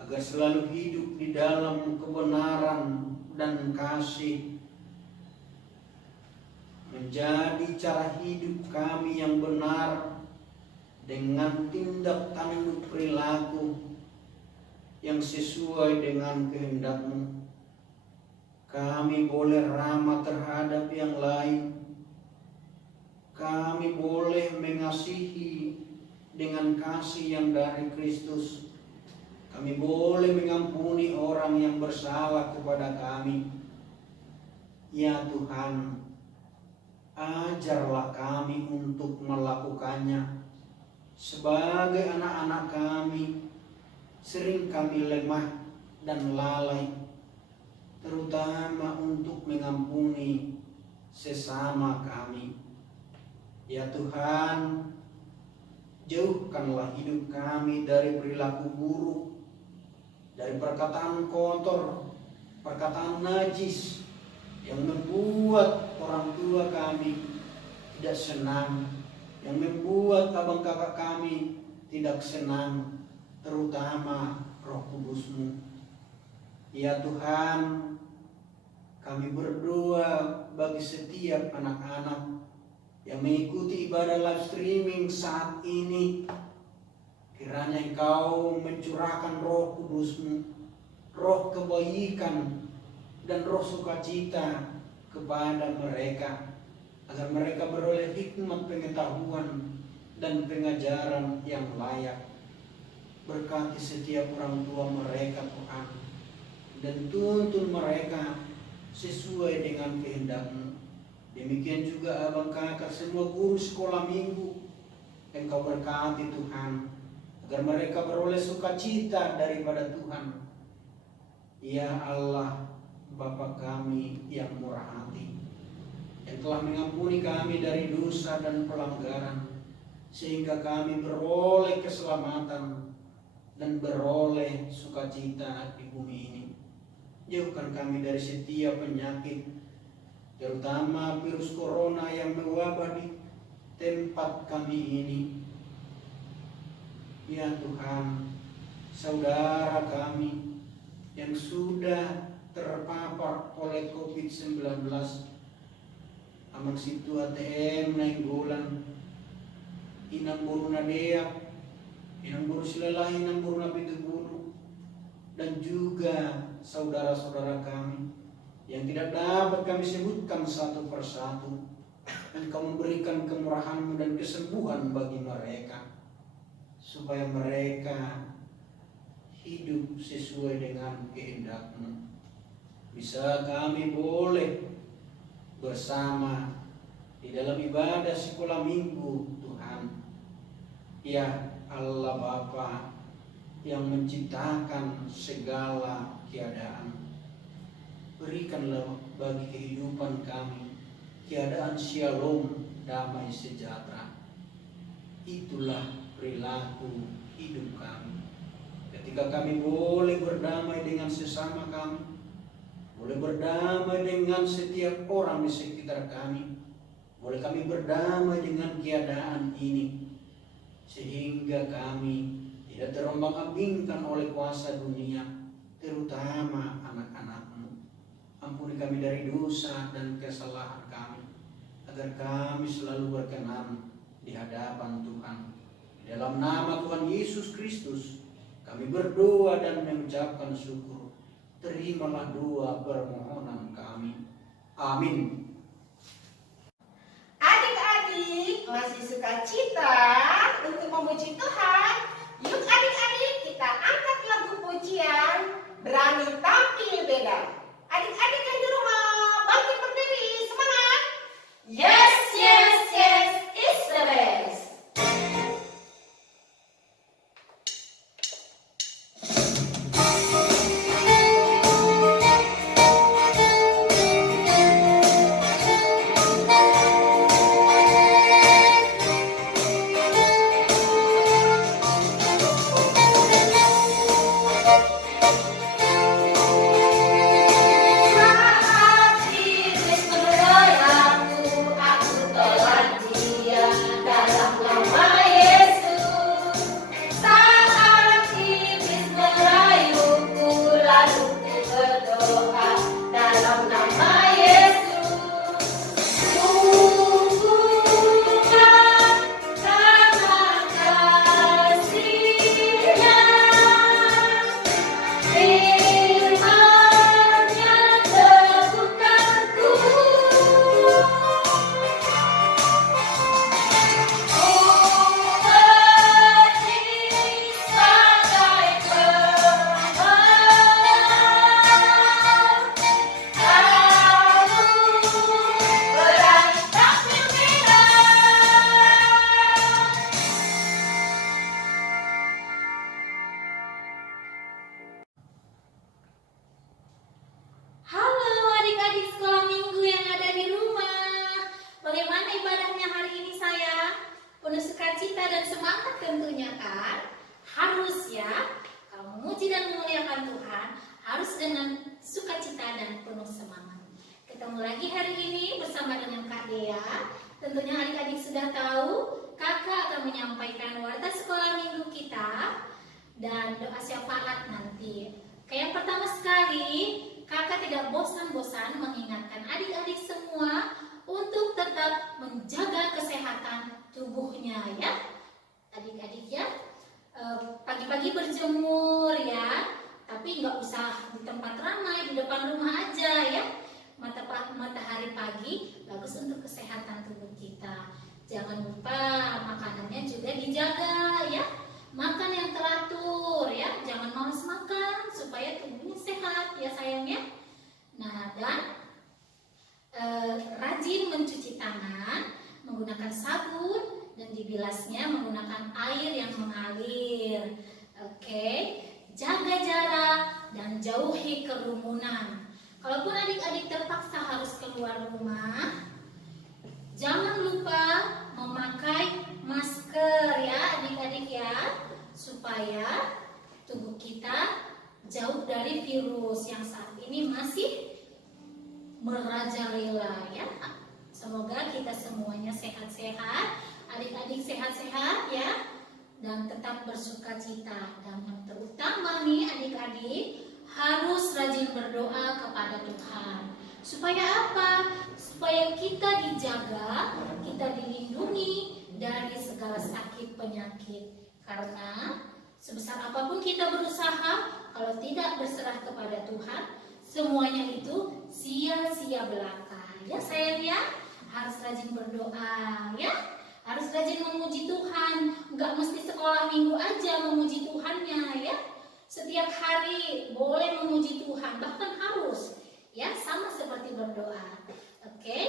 agar selalu hidup di dalam kebenaran dan kasih. Menjadi cara hidup kami yang benar dengan tindak tanduk perilaku yang sesuai dengan kehendak-Mu. Kami boleh ramah terhadap yang lain. Kami boleh mengasihi dengan kasih yang dari Kristus. Kami boleh mengampuni orang yang bersalah kepada kami. Ya Tuhan, ajarlah kami untuk melakukannya. Sebagai anak-anak kami, sering kami lemah dan lalai, terutama untuk mengampuni sesama kami. Ya Tuhan, jauhkanlah hidup kami dari perilaku buruk, dari perkataan kotor, perkataan najis yang membuat orang tua kami tidak senang, yang membuat abang kakak kami tidak senang, terutama Roh Kudus-Mu. Ya Tuhan, kami berdoa bagi setiap anak-anak yang mengikuti ibadah live streaming saat ini. Kiranya Engkau mencurahkan Roh Kudus-Mu, roh kebaikan dan roh sukacita kepada mereka, agar mereka beroleh hikmat pengetahuan dan pengajaran yang layak. Berkati setiap orang tua mereka Tuhan, dan tuntun mereka sesuai dengan kehendak-Mu. Demikian juga abang kakak semua guru sekolah minggu. Engkau berkati Tuhan, agar mereka beroleh sukacita daripada Tuhan. Ya Allah, Bapa kami yang murah hati, yang telah mengampuni kami dari dosa dan pelanggaran, sehingga kami beroleh keselamatan dan beroleh sukacita di bumi ini. Jauhkan kami dari setiap penyakit, terutama virus corona yang mewabah di tempat kami ini. Ya Tuhan, saudara kami yang sudah terpapar oleh COVID-19, amang situ ATM nainggolan, inang buruna deak, inang buru silalah, inang buruna pituburu, dan juga saudara-saudara kami yang tidak dapat kami sebutkan satu persatu. Engkau memberikan kemurahan-Mu dan kesembuhan bagi mereka, supaya mereka hidup sesuai dengan kehendak-Mu. Bisa kami boleh bersama di dalam ibadah sekolah minggu, Tuhan. Ya Allah Bapa yang menciptakan segala keadaan, berikanlah bagi kehidupan kami keadaan shalom, damai sejahtera. Itulah perilaku hidup kami. Ketika kami boleh berdamai dengan sesama kami, boleh berdamai dengan setiap orang di sekitar kami, boleh kami berdamai dengan keadaan ini, sehingga kami tidak terombang-ambingkan oleh kuasa dunia, terutama anak-anak-Mu. Ampuni kami dari dosa dan kesalahan kami, agar kami selalu berkenan di hadapan Tuhan. Di dalam nama Tuhan Yesus Kristus kami berdoa dan mengucapkan syukur. Terimalah doa permohonan kami. Amin. Adik-adik masih sukacita untuk memuji Tuhan? Yuk adik-adik kita angkat lagu pujian Berani Tampil Beda. Adik-adik yang di rumah bangkit berdiri, semangat. Yes, yes, yes, it's the best. Ketemu lagi hari ini bersama dengan Kak Dea. Tentunya adik-adik sudah tahu, kakak akan menyampaikan warta sekolah minggu kita dan doa syafaat nanti. Yang pertama sekali, kakak tidak bosan-bosan mengingatkan adik-adik semua untuk tetap menjaga kesehatan tubuhnya ya. Adik-adik ya, pagi-pagi berjemur ya, tapi nggak usah di tempat ramai, di depan rumah aja ya. Matahari pagi bagus untuk kesehatan tubuh kita. Jangan lupa makanannya juga dijaga ya. Makan yang teratur ya, jangan malas makan supaya tubuhnya sehat ya sayangnya. Nah, dan sabun dan dibilasnya menggunakan air yang mengalir. Oke, jaga jarak dan jauhi kerumunan. Kalaupun adik-adik terpaksa harus keluar rumah, jangan lupa memakai masker ya adik-adik ya, supaya tubuh kita jauh dari virus yang saat ini masih merajalela ya. Semoga kita semuanya sehat-sehat, adik-adik sehat-sehat ya, dan tetap bersukacita. Dan yang terutama nih adik-adik harus rajin berdoa kepada Tuhan. Supaya apa? Supaya kita dijaga, kita dilindungi dari segala sakit penyakit. Karena sebesar apapun kita berusaha, kalau tidak berserah kepada Tuhan, semuanya itu sia-sia belaka. Ya sayang ya, harus rajin berdoa ya, harus rajin memuji Tuhan. Nggak mesti sekolah minggu aja memuji Tuhannya ya. Setiap hari boleh memuji Tuhan, bahkan harus ya, sama seperti berdoa. Oke.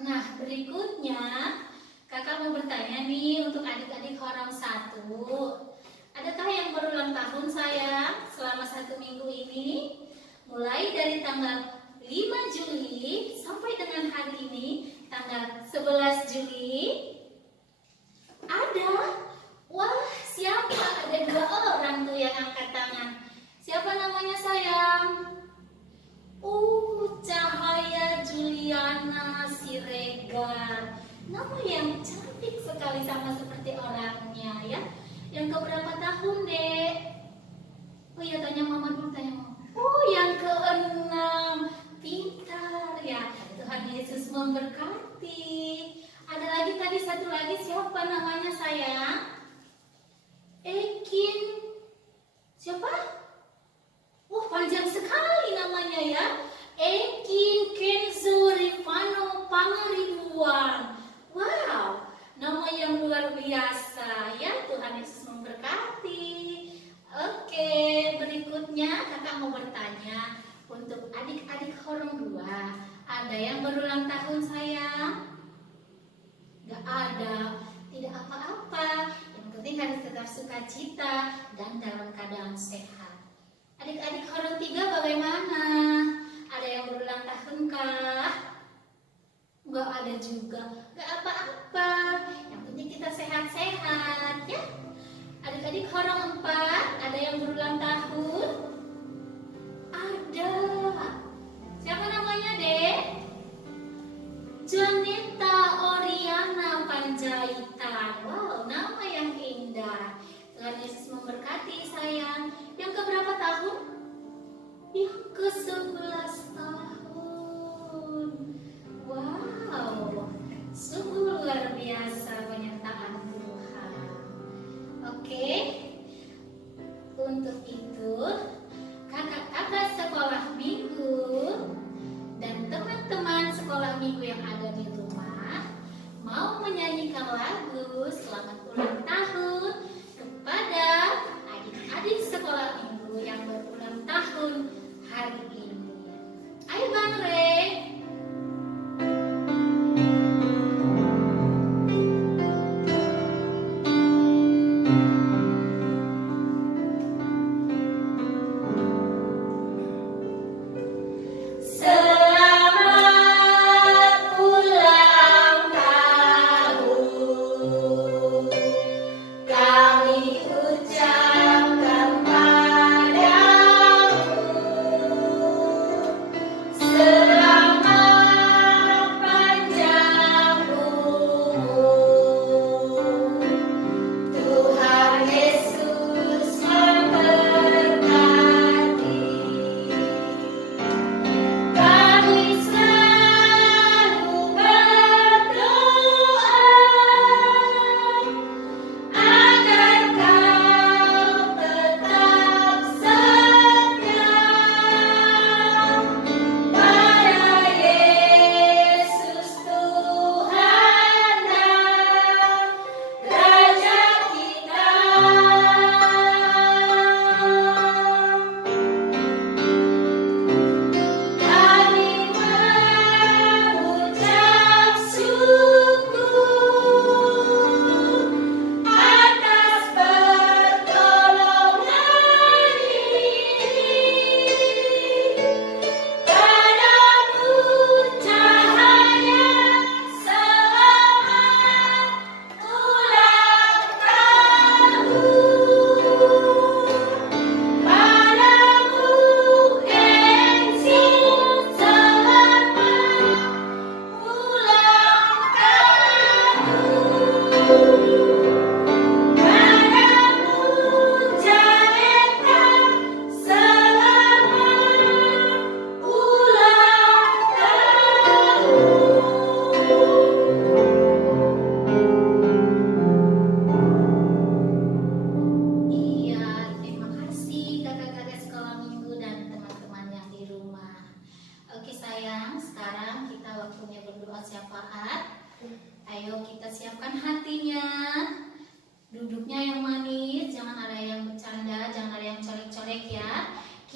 Nah, berikutnya kakak mau bertanya nih untuk adik-adik Horam 1. Adakah yang berulang tahun sayang selama 1 minggu ini? Mulai dari tanggal 5 Juli sampai dengan hari ini tanggal 11 Juli. Ada? Wah, siapa? Ada 2 orang tuh yang angkat tangan. Siapa namanya sayang? Cahaya Juliana Siregar. Nama yang cantik sekali, sama seperti orangnya ya. Yang keberapa tahun, Dek? Oh iya, tanya mama dulu, tanya mama. Oh, yang ke-6. Pintar ya. Tuhan Yesus memberkati. Ada lagi tadi, satu lagi, siapa namanya sayang? Ekin. Siapa? Oh, panjang sekali namanya ya. Ekin Kenzo Rifano Pangaribuan. Wow, nama yang luar biasa ya. Tuhan Yesus memberkati. Oke, berikutnya kakak mau bertanya untuk adik-adik Horam 2. Ada yang berulang tahun sayang? Gak ada, tidak apa-apa. Yang penting harus tetap sukacita dan dalam keadaan sehat. Adik-adik Horam 3 bagaimana? Ada yang berulang tahun kah? Gak ada juga. Gak apa-apa. Yang penting kita sehat-sehat ya. Adik-adik Horam 4, ada yang berulang tahun? Ada. Siapa namanya, Dek? Janeta Oriana Panjaitan. Wow, nama yang indah. Tuhan Yesus memberkati sayang. Yang keberapa tahun? Yang ke-11 tahun. Wow, sungguh luar biasa penyertaan Tuhan. Oke, untuk itu kakak-kakak sekolah minggu dan teman-teman sekolah minggu yang ada di rumah mau menyanyikan lagu selamat ulang tahun kepada adik-adik sekolah minggu yang berulang tahun hari ini. Ayo Bang Rey. Kami ucapkan padamu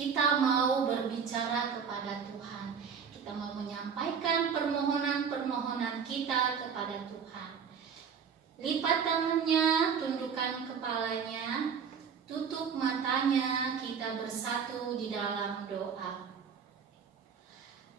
kita mau berbicara kepada Tuhan. Kita mau menyampaikan permohonan-permohonan kita kepada Tuhan. Lipat tangannya, tundukkan kepalanya, tutup matanya, kita bersatu di dalam doa.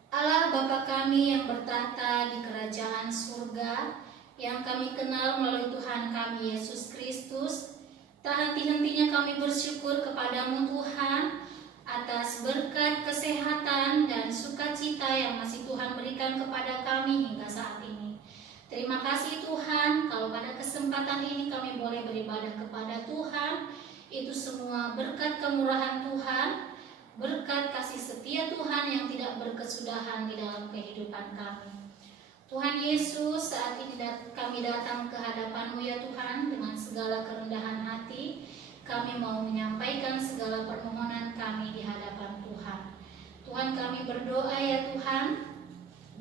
Allah Bapa kami yang bertahta di kerajaan surga, yang kami kenal melalui Tuhan kami Yesus Kristus, tak henti-hentinya kami bersyukur kepadamu Tuhan, atas berkat kesehatan dan sukacita yang masih Tuhan berikan kepada kami hingga saat ini. Terima kasih Tuhan, kalau pada kesempatan ini kami boleh beribadah kepada Tuhan. Itu semua berkat kemurahan Tuhan, berkat kasih setia Tuhan yang tidak berkesudahan di dalam kehidupan kami. Tuhan Yesus, saat ini kami datang ke hadapan-Mu ya Tuhan, dengan segala kerendahan hati. Kami mau menyampaikan segala permohonan kami di hadapan Tuhan. Tuhan, kami berdoa ya Tuhan,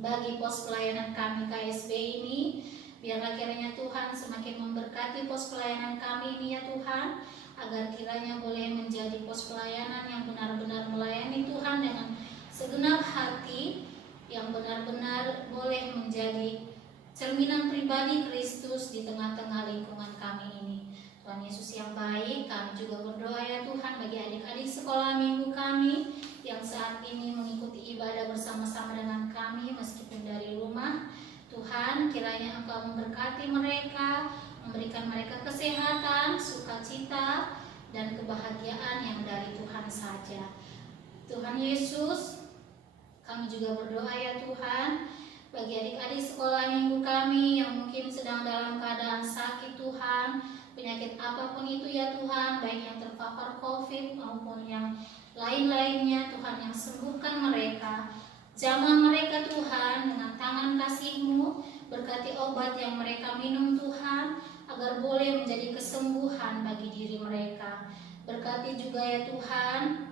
bagi pos pelayanan kami KSB ini. Biarlah kiranya Tuhan semakin memberkati pos pelayanan kami ini ya Tuhan, agar kiranya boleh menjadi pos pelayanan yang benar-benar melayani Tuhan dengan segenap hati, yang benar-benar boleh menjadi cerminan pribadi Kristus di tengah-tengah lingkungan kami ini. Tuhan Yesus yang baik, kami juga berdoa ya Tuhan bagi adik-adik sekolah minggu kami yang saat ini mengikuti ibadah bersama-sama dengan kami meskipun dari rumah. Tuhan, kiranya Engkau memberkati mereka, memberikan mereka kesehatan, sukacita, dan kebahagiaan yang dari Tuhan saja. Tuhan Yesus, kami juga berdoa ya Tuhan bagi adik-adik sekolah minggu kami yang mungkin sedang dalam keadaan sakit Tuhan, penyakit apapun itu ya Tuhan, baik yang terpapar COVID maupun yang lain-lainnya Tuhan, yang sembuhkan mereka. Jamah mereka Tuhan dengan tangan kasih-Mu, berkati obat yang mereka minum Tuhan, agar boleh menjadi kesembuhan bagi diri mereka. Berkati juga ya Tuhan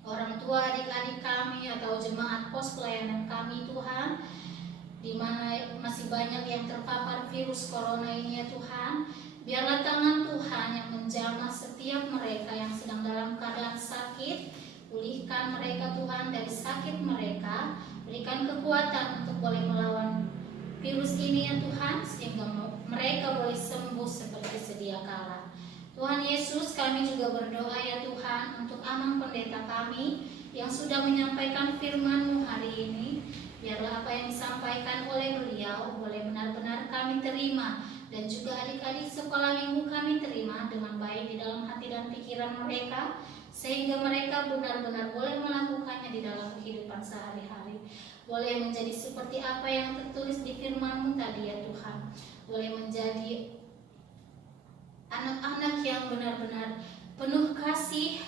orang tua adik-adik kami atau jemaat pos pelayanan kami Tuhan, di mana masih banyak yang terpapar virus corona ini ya Tuhan. Biarlah tangan Tuhan yang menjamah setiap mereka yang sedang dalam keadaan sakit. Pulihkan mereka Tuhan dari sakit mereka. Berikan kekuatan untuk boleh melawan virus ini ya Tuhan, sehingga mereka boleh sembuh seperti sedia kala. Tuhan Yesus, kami juga berdoa ya Tuhan untuk Amang Pendeta kami yang sudah menyampaikan firman-Mu hari ini. Biarlah apa yang disampaikan oleh beliau boleh benar-benar kami terima, dan juga adik-adik sekolah minggu kami terima dengan baik di dalam hati dan pikiran mereka, sehingga mereka benar-benar boleh melakukannya di dalam kehidupan sehari-hari. Boleh menjadi seperti apa yang tertulis di firman-Mu tadi ya Tuhan. Boleh menjadi anak-anak yang benar-benar penuh kasih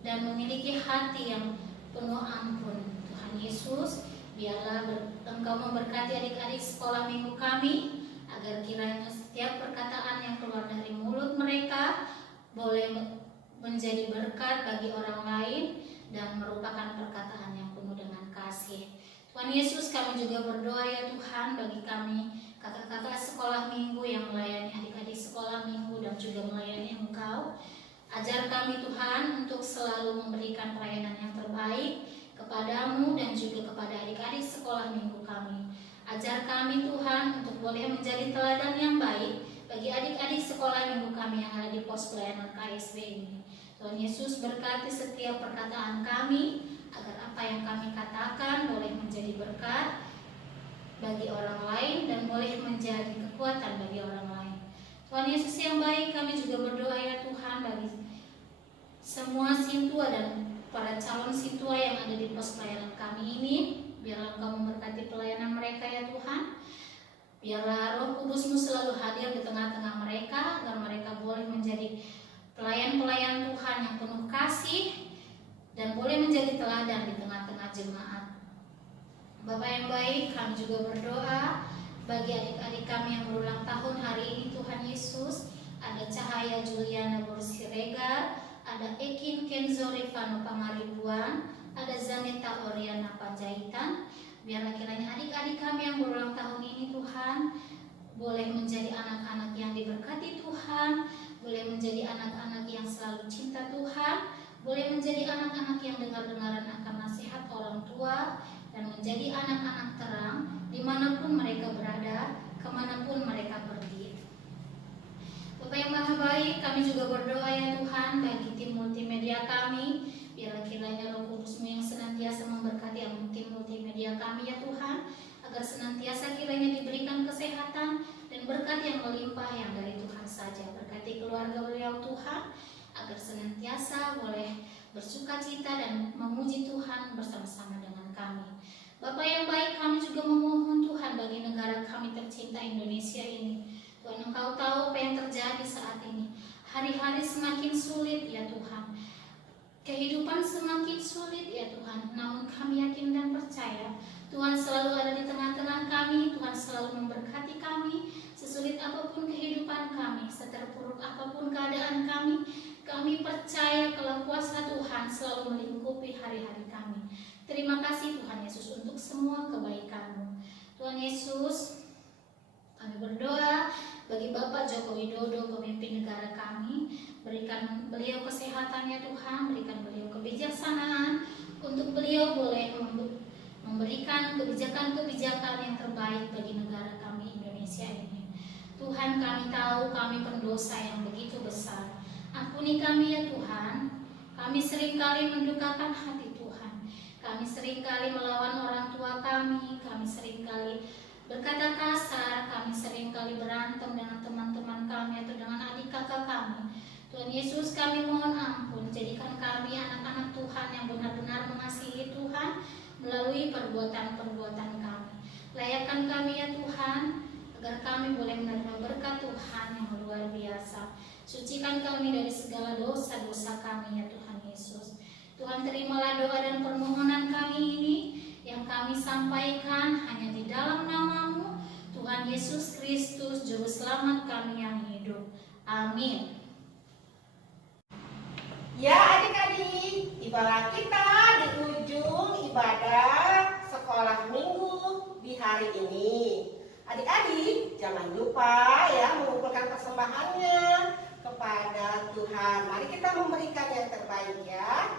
dan memiliki hati yang penuh ampun. Tuhan Yesus, biarlah Engkau memberkati adik-adik sekolah minggu kami, agar kiranya setiap perkataan yang keluar dari mulut mereka boleh menjadi berkat bagi orang lain dan merupakan perkataan yang penuh dengan kasih. Tuhan Yesus, kami juga berdoa ya Tuhan bagi kami kakak-kakak sekolah minggu yang melayani adik-adik sekolah minggu dan juga melayani Engkau. Ajar kami Tuhan untuk selalu memberikan pelayanan yang terbaik kepadamu dan juga kepada adik-adik sekolah minggu kami. Ajar kami Tuhan untuk boleh menjadi teladan yang baik bagi adik-adik sekolah minggu kami yang ada di pos pelayanan KSB ini. Tuhan Yesus, berkati setiap perkataan kami, agar apa yang kami katakan boleh menjadi berkat bagi orang lain dan boleh menjadi kekuatan bagi orang lain. Tuhan Yesus yang baik, kami juga berdoa ya Tuhan bagi semua siswa dan para calon siswa yang ada di pos pelayanan kami ini. Biarlah Engkau memberkati pelayanan mereka ya Tuhan. Biarlah Roh Kudus-Mu selalu hadir di tengah-tengah mereka, agar mereka boleh menjadi pelayan-pelayan Tuhan yang penuh kasih dan boleh menjadi teladan di tengah-tengah jemaat. Bapak yang baik, kami juga berdoa bagi adik-adik kami yang berulang tahun hari ini Tuhan Yesus. Ada Cahaya Juliana Borsiregar, ada Ekin Kenzo Rifano Pangaribuan, ada Zaneta Oriana Panjaitan. Biarlah kiranya adik-adik kami yang berulang tahun ini Tuhan boleh menjadi anak-anak yang diberkati Tuhan, boleh menjadi anak-anak yang selalu cinta Tuhan, boleh menjadi menjadi anak-anak yang dengar-dengaran akan nasihat orang tua, dan menjadi anak-anak terang dimanapun mereka berada, kemanapun mereka pergi. Bapa yang Maha Baik, kami juga berdoa ya Tuhan bagi tim multimedia kami. Biarlah kiranya Roh Kudus-Mu yang senantiasa memberkati tim multimedia kami ya Tuhan, agar senantiasa kiranya diberikan kesehatan dan berkat yang melimpah yang dari Tuhan saja. Berkati keluarga beliau Tuhan, agar senantiasa boleh bersukacita dan memuji Tuhan bersama-sama dengan kami. Bapa yang baik, kami juga memohon Tuhan bagi negara kami tercinta Indonesia ini. Tuhan, Engkau tahu apa yang terjadi saat ini. Hari-hari semakin sulit ya Tuhan. Kehidupan semakin sulit ya Tuhan. Namun kami yakin dan percaya Tuhan selalu ada di tengah-tengah kami. Tuhan selalu memberkati kami. Sesulit apapun kehidupan kami, seterpuruk apapun keadaan kami, kami percaya kalau kuasa Tuhan selalu melingkupi hari-hari kami. Terima kasih Tuhan Yesus untuk semua kebaikan-Mu. Tuhan Yesus, kami berdoa bagi Bapak Joko Widodo, pemimpin negara kami. Berikan beliau kesehatan ya Tuhan, berikan beliau kebijaksanaan untuk beliau boleh memberikan kebijakan-kebijakan yang terbaik bagi negara kami Indonesia ini. Tuhan, kami tahu kami pendosa yang begitu besar. Ampuni kami ya Tuhan. Kami seringkali mendukakan hati Tuhan. Kami seringkali melawan orang tua kami. Kami seringkali berkata kasar. Kami seringkali berantem dengan teman-teman kami atau dengan adik kakak kami. Tuhan Yesus, kami mohon ampun. Jadikan kami anak-anak Tuhan yang benar-benar mengasihi Tuhan melalui perbuatan-perbuatan kami. Layakan kami ya Tuhan, agar kami boleh menerima berkat Tuhan yang luar biasa. Sucikan kami dari segala dosa-dosa kami ya Tuhan Yesus. Tuhan, terimalah doa dan permohonan kami ini yang kami sampaikan hanya di dalam nama-Mu, Tuhan Yesus Kristus, Juru Selamat kami yang hidup. Amin. Ya adik-adik, ibadah kita di ujung ibadah sekolah minggu di hari ini. Adik-adik, jangan lupa ya mengumpulkan persembahannya kepada Tuhan. Mari kita memberikan yang terbaik ya.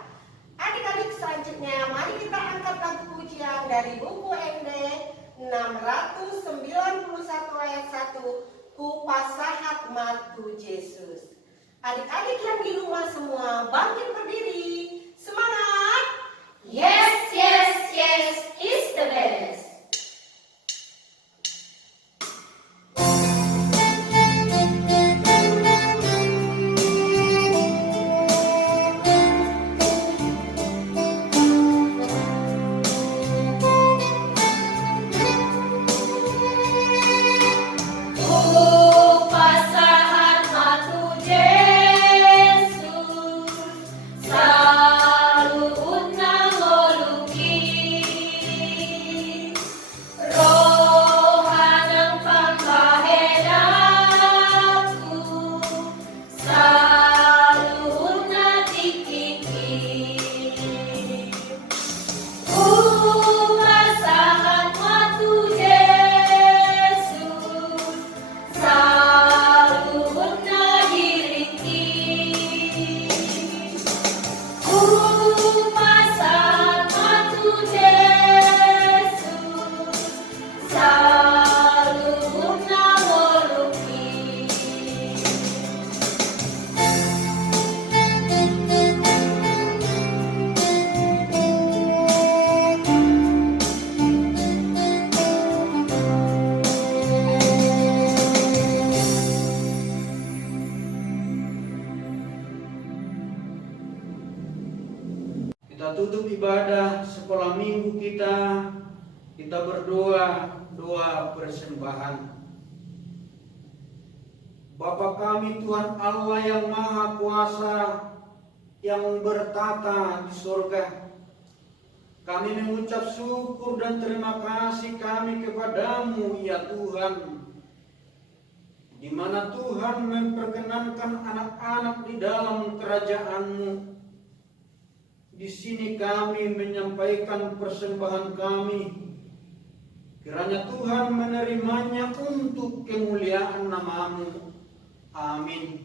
Adik-adik, selanjutnya mari kita angkat lagu pujian dari buku MD 691 ayat 1, Ku pasahat matu Yesus. Adik-adik yang di rumah semua bangkit berdiri. Semangat! Yes, yes, yes is the best. Kita tutup ibadah sekolah minggu kita berdoa doa persembahan. Bapa kami Tuhan Allah yang Maha Kuasa, yang bertata di surga, kami mengucap syukur dan terima kasih kami kepadamu ya Tuhan, di mana Tuhan memperkenankan anak-anak di dalam kerajaan-Mu. Di sini kami menyampaikan persembahan kami. Kiranya Tuhan menerimanya untuk kemuliaan nama-Mu. Amin.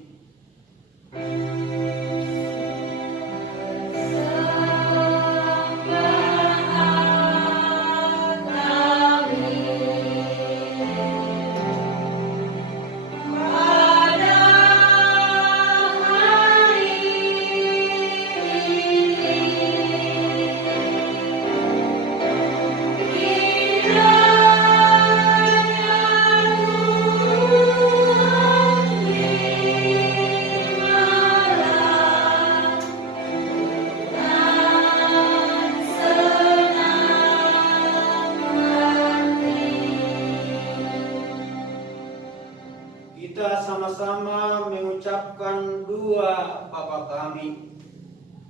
bersama-sama mengucapkan doa Bapa kami.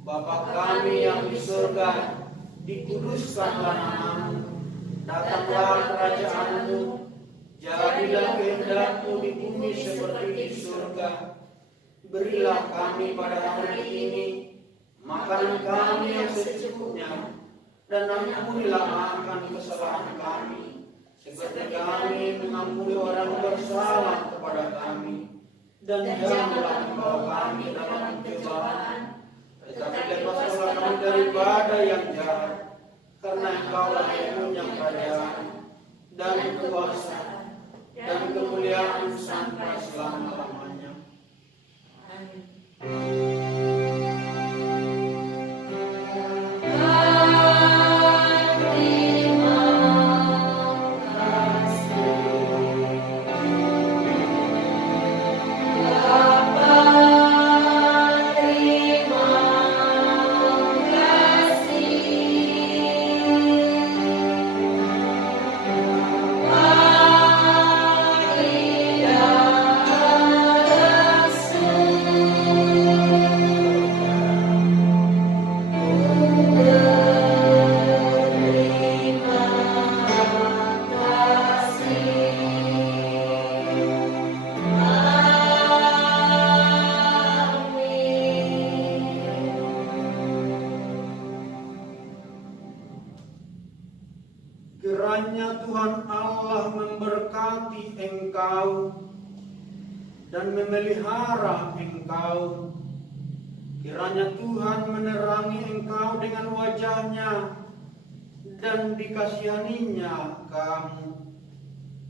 Bapa kami yang di surga, dikuduskanlah namamu, datanglah kerajaanmu, jadilah kehendak-Mu di bumi seperti di surga. Berilah kami pada hari ini makanan kami yang secukupnya, dan ampunilah akan kesalahan kami, seperti kami mengampuni orang bersalah kepada kami. Dan janganlah membawa kami dalam pencobaan, tetapi lepaskanlah kami daripada yang jahat, karena Engkaulah yang punya kerajaan dan kuasa dan kemuliaan sampai selama-lamanya. Amin. Kiranya Tuhan Allah memberkati engkau dan memelihara engkau. Kiranya Tuhan menerangi engkau dengan wajah-Nya dan dikasihaninya kamu.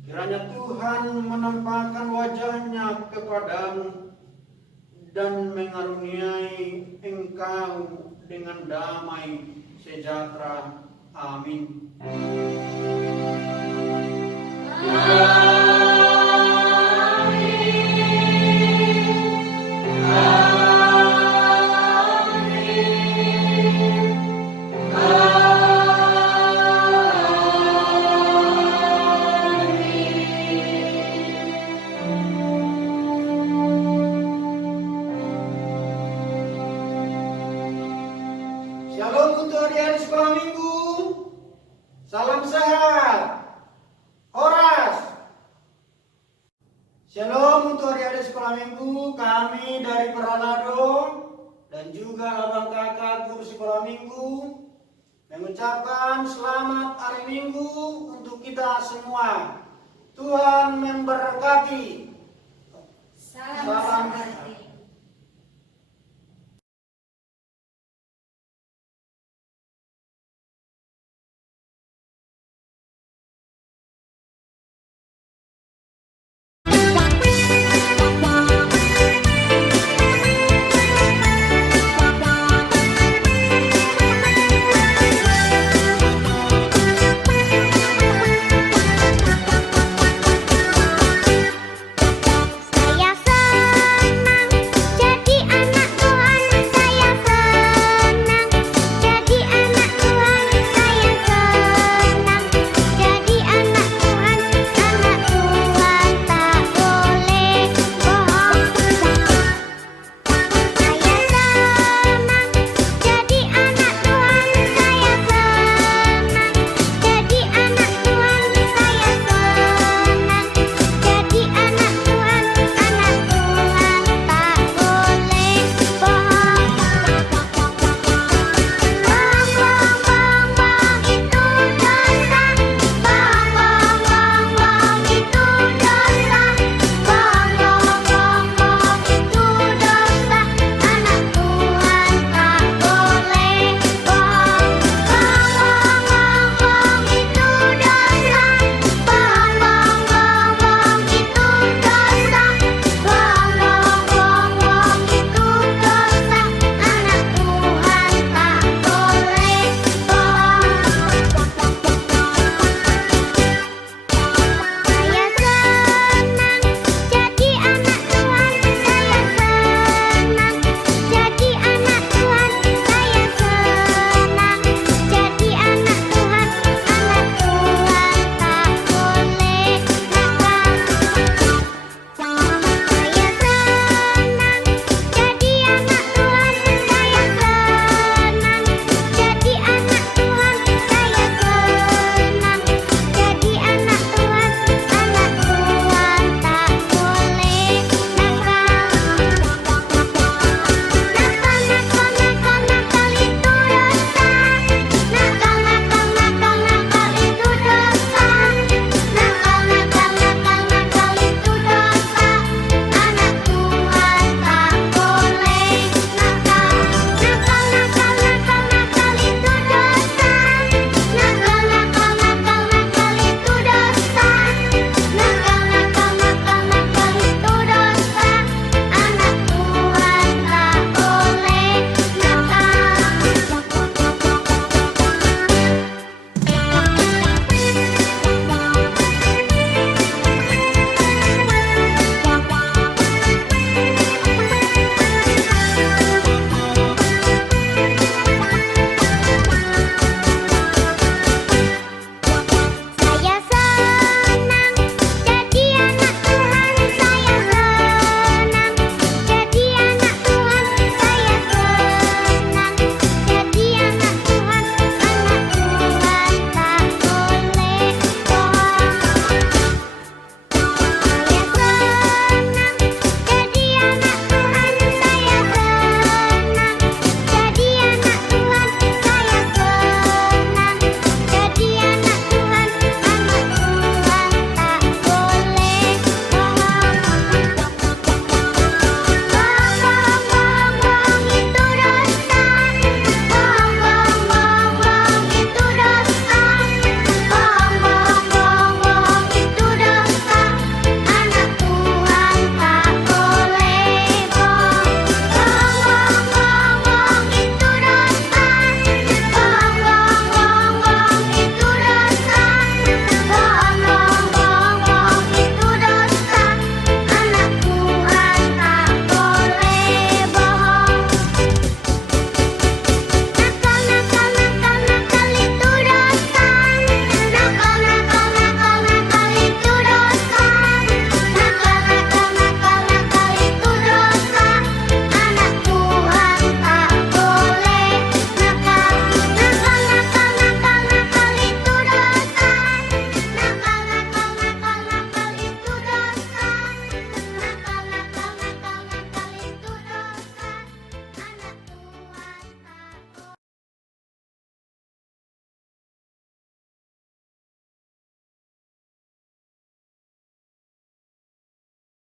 Kiranya Tuhan menampakkan wajah-Nya kepadamu dan mengaruniai engkau dengan damai sejahtera. Amin. Shalom untuk adik-adik sekolah minggu. Salam sehat. Horas. Shalom untuk adik-adik sekolah minggu. Kami dari Peralado dan juga abang kakak guru sekolah minggu mengucapkan selamat hari Minggu untuk kita semua. Tuhan memberkati. Salam.